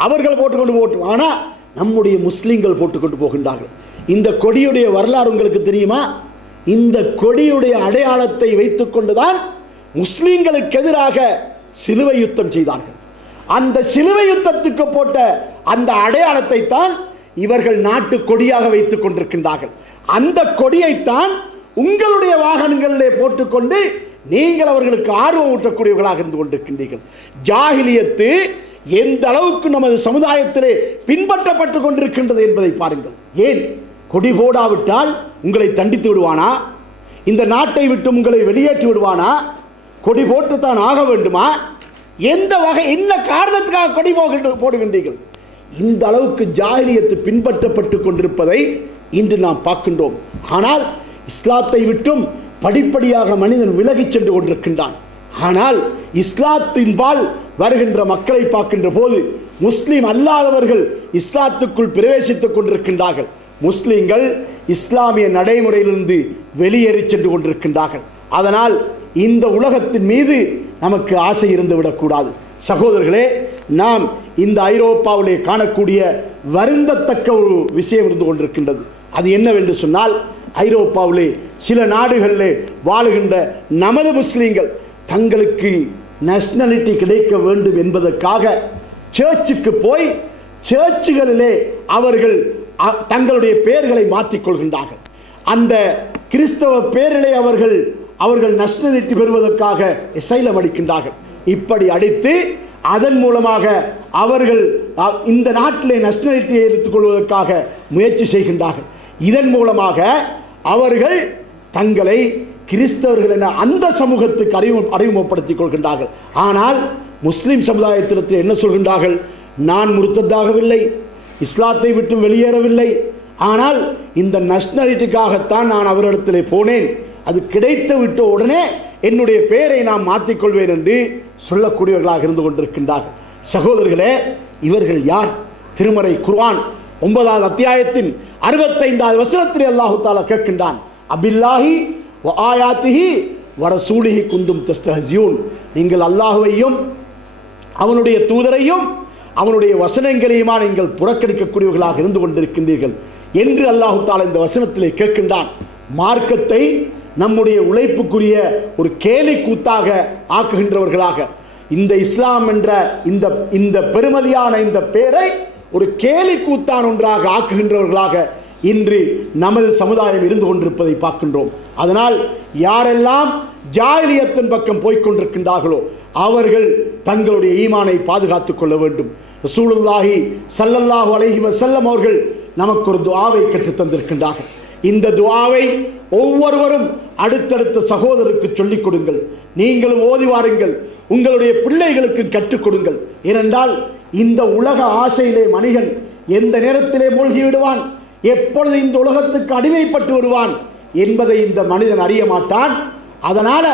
அவர்கள் போட்டுக்கொண்டு போட்டும். ஆனால் நம்முடைய முஸ்லிம்கள் போட்டுக்கொண்டு போகின்றார்கள். இந்த கொடியுடைய வரலாறு உங்களுக்கு தெரியுமா? இந்த கொடியுடைய அடையாளத்தை வைத்துக் கொண்டுதான் முஸ்லிம்களுக்கு எதிராக சிலுவை யுத்தம் செய்தார்கள். அந்த சிலுவை யுத்தத்துக்கு போட்ட அந்த அடையாளத்தை தான் இவர்கள் நாட்டு கொடியாக வைத்துக் கொண்டிருக்கின்றார்கள். அந்த கொடியைத்தான் உங்களுடைய வாகனங்களிலே போட்டுக்கொண்டு நீங்கள் அவர்களுக்கு ஆர்வம் ஊட்டக்கூடியவர்களாக இருந்து கொண்டிருக்கின்றீர்கள். ஜாஹிலியத்து எந்த அளவுக்கு நமது சமுதாயத்திலே பின்பற்றப்பட்டு கொண்டிருக்கின்றது என்பதை பாருங்கள். ஏன் கொடி போடாவிட்டால் உங்களை தண்டித்து விடுவானா? இந்த நாட்டை விட்டு உங்களை வெளியேற்றி விடுவானா? கொடி போட்டுத்தான் ஆக வேண்டுமா? எந்த வகை என்ன காரணத்துக்காக கொடி போடுகின்றீர்கள்? இந்த அளவுக்கு ஜாஹிலியத்து பின்பற்றப்பட்டு கொண்டிருப்பதை இன்று நாம் பார்க்கின்றோம். ஆனால் இஸ்லாத்தை விட்டும் படிப்படியாக மனிதன் விலகிச் சென்று கொண்டிருக்கின்றான். ஆனால் இஸ்லாத்தின்பால் வருகின்ற மக்களை பார்க்கின்ற போது முஸ்லிம் அல்லாதவர்கள் இஸ்லாத்துக்குள் பிரவேசித்துக் கொண்டிருக்கின்றார்கள். முஸ்லிம்கள் இஸ்லாமிய நடைமுறையிலிருந்து வெளியேறி சென்று கொண்டிருக்கின்றார்கள். அதனால் இந்த உலகத்தின் மீது நமக்கு ஆசை இருந்துவிடக்கூடாது. சகோதரர்களே, நாம் இந்த ஐரோப்பாவிலே காணக்கூடிய வருந்தத்தக்க ஒரு விஷயம் இருந்து கொண்டிருக்கின்றது. அது என்னவென்று சொன்னால், ஐரோப்பாவிலே சில நாடுகளிலே வாழுகின்ற நமது முஸ்லீம்கள் தங்களுக்கு நேஷனாலிட்டி கிடைக்க வேண்டும் என்பதற்காக சர்ச்சுக்கு போய் சர்ச்சுகளிலே அவர்கள் தங்களுடைய பெயர்களை மாற்றிக்கொள்கின்றார்கள். அந்த கிறிஸ்தவ பெயரிலே அவர்கள் நேஷனாலிட்டி பெறுவதற்காக எசைலம் அளிக்கின்றார்கள். இப்படி அடித்து அதன் மூலமாக அவர்கள் இந்த நாட்டிலே நேஷனாலிட்டியை எடுத்துக்கொள்வதற்காக முயற்சி செய்கின்றார்கள். இதன் மூலமாக அவர்கள் தங்களை கிறிஸ்தவர்கள் என அந்த சமூகத்துக்கு அறிமுகப்படுத்திக் கொள்கின்றார்கள். ஆனால் முஸ்லிம் சமுதாயத்திற்கு என்ன சொல்கின்றார்கள்? நான் முர்த்ததாகவில்லை, இஸ்லாத்தை விட்டு வெளியேறவில்லை, ஆனால் இந்த நேஷனாலிட்டிக்காகத்தான் நான் அவரிடத்திலே போனேன், அது கிடைத்து விட்ட உடனே என்னுடைய பெயரை நான் மாற்றிக்கொள்வேன் என்று சொல்லக்கூடியவர்களாக இருந்து கொண்டிருக்கின்றார்கள். சகோதரர்களே, இவர்கள் யார்? திருமறை குர்ஆன் 9வது அத்தியாயத்தின் 65வது வசனத்தில் அல்லாஹ் தஆலா கேட்கின்றான், அபில்லாஹி வ ஆயாத்திஹி வ ரசூலிஹி குந்தும் தஸ்தஹ்சியூன். நீங்கள் அல்லாஹ்வையும் அவனுடைய தூதரையும் அவனுடைய வசனங்களையுமா நீங்கள் புறக்கணிக்கக்கூடியவர்களாக இருந்து கொண்டிருக்கின்றீர்கள் என்று அல்லாஹ் தஆலா இந்த வசனத்திலே கேட்கின்றான். மார்க்கத்தை நம்முடைய உழைப்புக்குரிய ஒரு கேலி கூத்தாக ஆக்குகின்றவர்களாக, இந்த இஸ்லாம் என்ற இந்த பெருமதியான இந்த பெயரை ஒரு கேலி கூத்தான் ஒன்றாக ஆக்குகின்றவர்களாக இன்று நமது சமுதாயம் இருந்து கொண்டிருப்பதை பார்க்கின்றோம். அதனால் யாரெல்லாம் ஜாஹிலியத்தின் பக்கம் போய்கொண்டிருக்கின்றார்களோ அவர்கள் தங்களுடைய ஈமானை பாதுகாத்துக் கொள்ள வேண்டும். ரசூலுல்லாஹி ஸல்லல்லாஹு அலைஹி வஸல்லம் அவர்கள் நமக்கு ஒரு துஆவை கற்றுத் தந்திருக்கின்றார்கள். இந்த துஆவை ஒவ்வொருவரும் அடுத்தடுத்த சகோதரருக்கு சொல்லிக் கொடுங்கள். நீங்களும் ஓதி வாருங்கள், உங்களுடைய பிள்ளைகளுக்கு கற்றுக் கொடுங்கள். ஏனென்றால் இந்த உலக ஆசையிலே மனிதன் எந்த நேரத்திலே மூழ்கி விடுவான், எப்பொழுது இந்த உலகத்துக்கு அடிமைப்பட்டு விடுவான் என்பதை இந்த மனிதன் அறிய மாட்டான். அதனால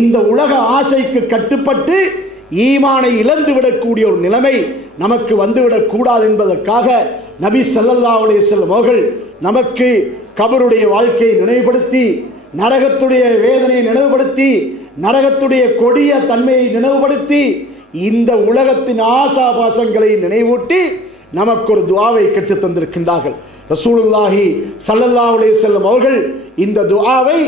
இந்த உலக ஆசைக்கு கட்டுப்பட்டு ஈமானை இழந்து விடக்கூடிய ஒரு நிலைமை நமக்கு வந்துவிடக் கூடாது என்பதற்காக நபி ஸல்லல்லாஹு அலைஹி வஸல்லம் அவர்கள் நமக்கு கபருடைய வாழ்க்கையை நினைவுபடுத்தி, நரகத்துடைய வேதனையை நினைவுபடுத்தி, நரகத்துடைய கொடிய தன்மையை நினைவுபடுத்தி, இந்த உலகத்தின் ஆசாபாசங்களை நினைவூட்டி நமக்கு ஒரு துஆவை கற்றுத் தந்திருக்கின்றார்கள். ரசூலுல்லாஹி ஸல்லல்லாஹு அலைஹி வஸல்லம் அவர்கள் இந்த துஆவை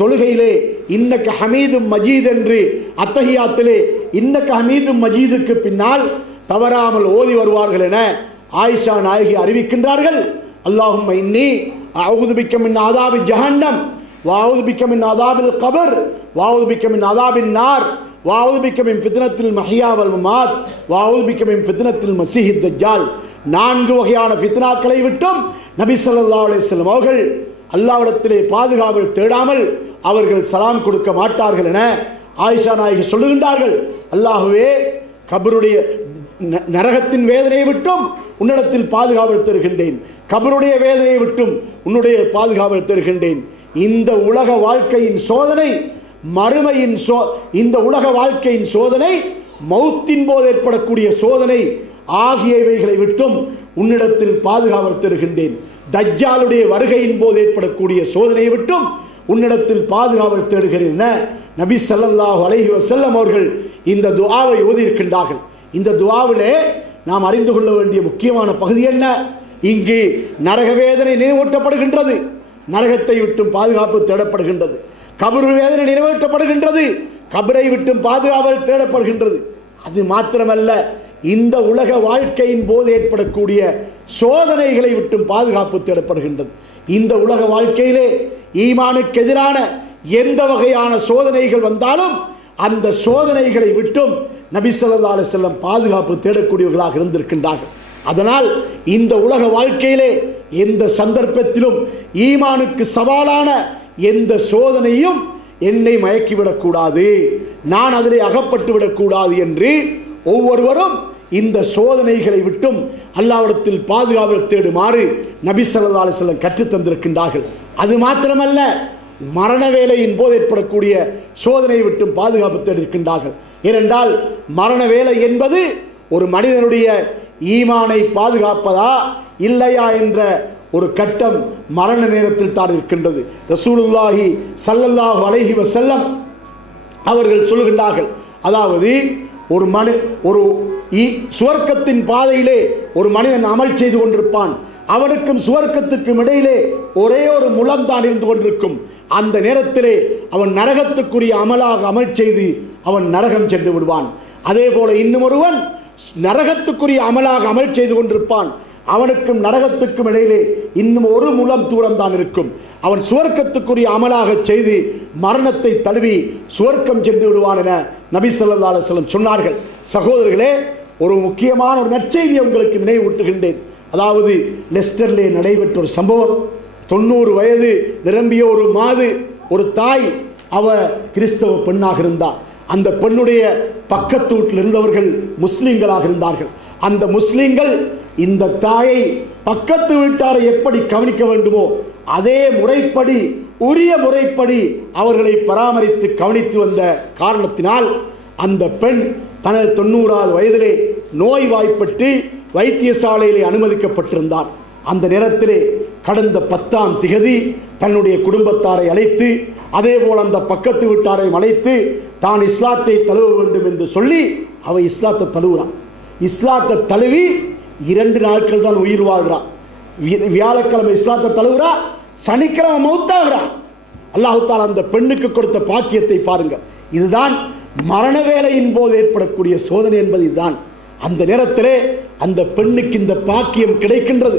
தொழுகையிலே இன்னக ஹமீதும் மஜீத் என்று அத்தஹியாத்திலே இன்னக ஹமீதும் மஜீதுக்கு பின்னால் தவறாமல் ஓதி வருவார்கள் என ஆயிஷா நாயகி அறிவிக்கின்றார்கள். அல்லாஹும்ம இன்னி அஊது பிக்க மின் அஸாபி ஜஹன்னம் வ அஊது பிக்க மின் அஸாபில் கபர் வ அஊது பிக்க மின் அஸாபின் நார் வ அஊது பிக்க மின் ஃபித்னத்தில் மஹ்யா வல் மமாத் வ அஊது பிக்க மின் ஃபித்னத்தில் மஸீஹித் தஜ்ஜால். 4 வகையான ஃபித்னாக்களை விட்டும் நபி ஸல்லல்லாஹு அலைஹி வஸல்லம் அவர்கள் அல்லாஹ்விடத்திலே பாதுகாவல் தேடாமல் அவர்கள் சலாம் கொடுக்க மாட்டார்கள் என ஆயிஷா நாயகி சொல்லுகின்றார்கள். அல்லாஹ்வே, கபருடைய நரகத்தின் வேதனையை விட்டும் உன்னிடத்தில் பாதுகாவல் தருகின்றேன், கபருடைய வேதனையை விட்டும் உன்னுடைய பாதுகாவல் தருகின்றேன். இந்த உலக வாழ்க்கையின் சோதனை, மறுமையின் இந்த உலக வாழ்க்கையின் சோதனை, மௌத்தின் போது ஏற்படக்கூடிய சோதனை ஆகியவைகளை விட்டும் உன்னிடத்தில் பாதுகாவல் தருகின்றேன். தஜ்ஜாலுடைய வருகையின் போது ஏற்படக்கூடிய சோதனையை விட்டும் உன்னிடத்தில் பாதுகாவல் தேடுகிறேன் என நபி ஸல்லல்லாஹு அலைஹி வஸல்லம் அவர்கள் இந்த துஆவை ஓதியிருக்கின்றார்கள். இந்த துஆவிலே நாம் அறிந்து கொள்ள வேண்டிய முக்கியமான பகுதி என்ன? இங்கு நரக வேதனை நினைவூட்டப்படுகின்றது, நரகத்தை விட்டும் பாதுகாப்பு தேடப்படுகின்றது. கபர் வேதனை நிறைவேற்றப்படுகின்றது, கபரை விட்டும் பாதுகாவல் தேடப்படுகின்றது. அது மாத்திரமல்ல, இந்த உலக வாழ்க்கையின் போது ஏற்படக்கூடிய சோதனைகளை விட்டும் பாதுகாப்பு தேடப்படுகின்றது. இந்த உலக வாழ்க்கையிலே ஈமானுக்கு எதிரான எந்த வகையான சோதனைகள் வந்தாலும் அந்த சோதனைகளை விட்டும் நபி ஸல்லல்லாஹு அலைஹி வஸல்லம் பாதுகாப்பு தேடக்கூடியவர்களாக இருந்திருக்கின்றார்கள். அதனால் இந்த உலக வாழ்க்கையிலே எந்த சந்தர்ப்பத்திலும் ஈமானுக்கு சவாலான எந்த சோதனையும் என்னை மயக்கிவிடக்கூடாது, நான் அதிலே அகப்பட்டு விடக்கூடாது என்று ஒவ்வொருவரும் இந்த சோதனைகளை விட்டும் அல்லாஹ்விடத்தில் பாதுகாவல் தேடுமாறு நபி ஸல்லல்லாஹு அலைஹி வஸல்லம் கற்றுத் தந்திருக்கின்றார்கள். அது மாத்திரமல்ல, மரண வேளையின் போது ஏற்படக்கூடிய சோதனையை விட்டும் பாதுகாப்பு தேடிருக்கின்றார்கள். ஏனென்றால் மரண வேலை என்பது ஒரு மனிதனுடைய ஈமானை பாதுகாப்பதா இல்லையா என்ற ஒரு கட்டம் மரண நேரத்தில் தான் இருக்கின்றது. ரசூலுல்லாஹி ஸல்லல்லாஹு அலைஹி வஸல்லம் அவர்கள் சொல்கின்றார்கள், அதாவது ஒரு சுவர்க்கத்தின் பாதையிலே ஒரு மனிதன் அமல் செய்து கொண்டிருப்பான், அவனுக்கும் சுவர்க்கத்துக்கும் இடையிலே ஒரே ஒரு முலம் தான் இருந்து கொண்டிருக்கும். அந்த நேரத்திலே அவன் நரகத்துக்குரிய அமலாக அமல் செய்து அவன் நரகம் சென்று விடுவான். அதே போல இன்னும் ஒருவன் நரகத்துக்குரிய அமலாக அமல் செய்து கொண்டிருப்பான், அவனுக்கும் நரகத்துக்கும் இடையிலே இன்னும் ஒரு முலம் தூரம் தான் இருக்கும். அவன் சுவர்க்கத்துக்குரிய அமலாக செய்து மரணத்தை தழுவி சுவர்க்கம் சென்று விடுவான் என நபி ஸல்லல்லாஹு அலைஹி வஸல்லம் சொன்னார்கள். சகோதரர்களே, ஒரு முக்கியமான ஒரு நற்செய்தியை உங்களுக்கு நினைவூட்டுகின்றேன். அதாவது லெஸ்டர்லே நடைபெற்ற ஒரு சம்பவம். 90 வயது நிரம்பிய ஒரு மாது, ஒரு தாய், அவ கிறிஸ்தவ பெண்ணாக இருந்தார். அந்த பெண்ணுடைய பக்கத்து வீட்டில் இருந்தவர்கள் முஸ்லிம்களாக இருந்தார்கள். அந்த முஸ்லிம்கள் இந்த தாயை பக்கத்து வீட்டாரை எப்படி கவனிக்க வேண்டுமோ அதே முறைப்படி, உரிய முறைப்படி அவர்களை பராமரித்து கவனித்து வந்த காரணத்தினால் அந்த பெண் தனது 90வது வயதிலே நோய்வாய்ப்பட்டு வைத்தியசாலையிலே அனுமதிக்கப்பட்டிருந்தார். அந்த நேரத்திலே கடந்த 10ஆம் திகதி தன்னுடைய குடும்பத்தாரை அழைத்து, அதே போல் அந்த பக்கத்து வீட்டாரை அழைத்து தான் இஸ்லாத்தை தழுவ வேண்டும் என்று சொல்லி அவ இஸ்லாத்தை தழுவுறான். இஸ்லாத்தை தழுவி 2 நாட்கள் தான் உயிர் வாழ்கிறான். வியாழக்கிழமை இஸ்லாத்தை தழுவுறா, சனிக்கிழமை மௌத்தாகிறான். அல்லாஹ் தஆலா அந்த பெண்ணுக்கு கொடுத்த பாக்கியத்தை பாருங்கள். இதுதான் மரண வேளையின் போது ஏற்படக்கூடிய சோதனை என்பது இதுதான். அந்த நேரத்திலே அந்த பெண்ணுக்கு இந்த பாக்கியம் கிடைக்கின்றது.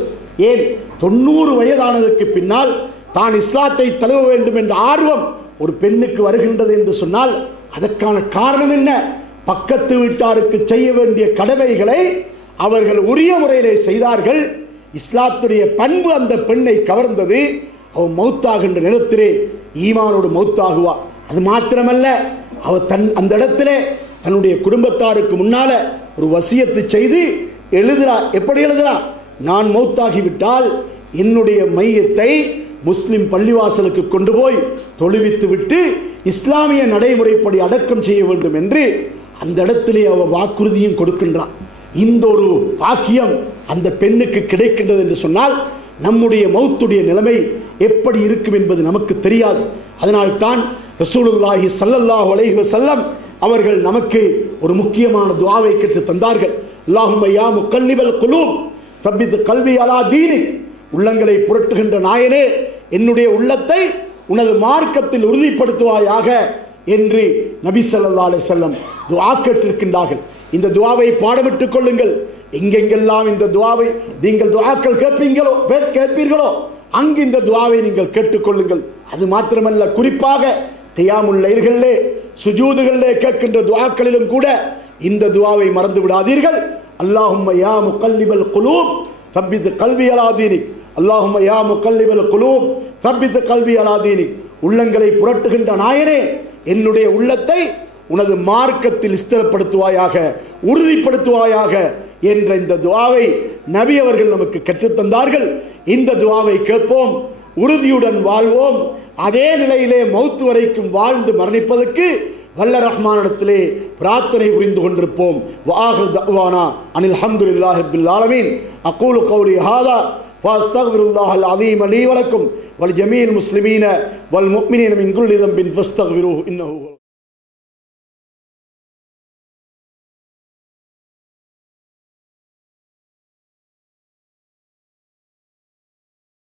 ஏன்? 90 வயதானதற்கு பின்னால் தான் இஸ்லாத்தை தழுவ வேண்டும் என்ற ஆர்வம் ஒரு பெண்ணுக்கு வருகின்றது என்று சொன்னால் அதற்கான காரணம் என்ன? பக்கத்து வீட்டாருக்கு செய்ய வேண்டிய கடமைகளை அவர்கள் உரிய முறையிலே செய்தார்கள். இஸ்லாத்துடைய பண்பு அந்த பெண்ணை கவர்ந்தது. அவன் மௌத்தாகின்ற நேரத்திலே ஈமானோடு மௌத்தாகுவார். அது மாத்திரமல்ல, அவர் அந்த இடத்திலே தன்னுடைய குடும்பத்தாருக்கு முன்னால ஒரு வசியத்து செய்து எழுதுகிறார். எப்படி எழுதுகிறார்? நான் மௌத்தாகிவிட்டால் என்னுடைய மையத்தை முஸ்லிம் பள்ளிவாசலுக்கு கொண்டு போய் தொழுவித்து விட்டு இஸ்லாமிய நடைமுறைப்படி அடக்கம் செய்ய வேண்டும் என்று அந்த இடத்திலே அவர் வாக்குறுதியும் கொடுக்கின்றார். இந்த ஒரு பாக்கியம் அந்த பெண்ணுக்கு கிடைக்கின்றது என்று சொன்னால் நம்முடைய மௌத்துடைய நிலைமை எப்படி இருக்கும் என்பது நமக்கு தெரியாது. அதனால்தான் ரசூலுல்லாஹி ஸல்லல்லாஹு அலைஹி வஸல்லம் அவர்கள் நமக்கு ஒரு முக்கியமான துஆவை கற்றுத் தந்தார்கள். அல்லாஹும்ம யா முகல்லிபல் குலூப் சப்பித் கல்வி அலா தீனிக். உள்ளங்களை புரட்டுகின்ற நாயனே, என்னுடைய உள்ளத்தை உனது மார்க்கத்தில் உறுதிப்படுத்துவாயாக என்று நபி ஸல்லல்லாஹு அலைஹி வஸல்லம் துஆ கேட்டிருக்கின்றார்கள். இந்த துஆவை பாடமிட்டுக் கொள்ளுங்கள். எங்கெங்கெல்லாம் இந்த துஆவை நீங்கள் துஆக்கள் கேட்பீர்களோ அங்கு இந்த துஆவை நீங்கள் கேட்டுக்கொள்ளுங்கள். அது மாத்திரமல்ல, குறிப்பாக கியாமுல் லைல்களிலே சுஜூதுகளிலே கேட்கின்ற துஆக்களிலும் கூட இந்த துஆவை மறந்து விடாதீர்கள். அல்லாஹும்ம யா முகல்லிபல் குலூப் சப்பித் கல்வி அலா தீனிக். அல்லாஹும்ம யா முகல்லிபல் குலூப் சப்பித் கல்வி அலா தீனிக். உள்ளங்களை புரட்டுகின்ற நாயனே, என்னுடைய உள்ளத்தை உனது மார்க்கத்தில் ஸ்திரப்படுத்துவாயாக, உறுதிப்படுத்துவாயாக என்ற இந்த துஆவை நபி அவர்கள் நமக்கு கற்றுத்தந்தார்கள். இந்த துஆவை கேட்போம், உறுதியுடன் வாழ்வோம். அதே நிலையிலே மௌத்து வரைக்கும் வாழ்ந்து மரணிப்பதற்கு வல்ல ரஹ்மானிடத்திலே பிரார்த்தனை புரிந்து கொண்டிருப்போம். வஆகிரு தஅவானா அனில் ஹம்துலில்லாஹி ரப்பில் ஆலமீன். அகூலு கௌலி ஹாதா ஃபஅஸ்தக்ஃபிருல்லாஹல் அஸீம் லீ வலக்கும் வல் ஜமீஇல் முஸ்லிமீன வல் முஃமினீன மின் குல்லி தம்பின் ஃபஸ்தக்ஃபிரூஹு இன்னஹு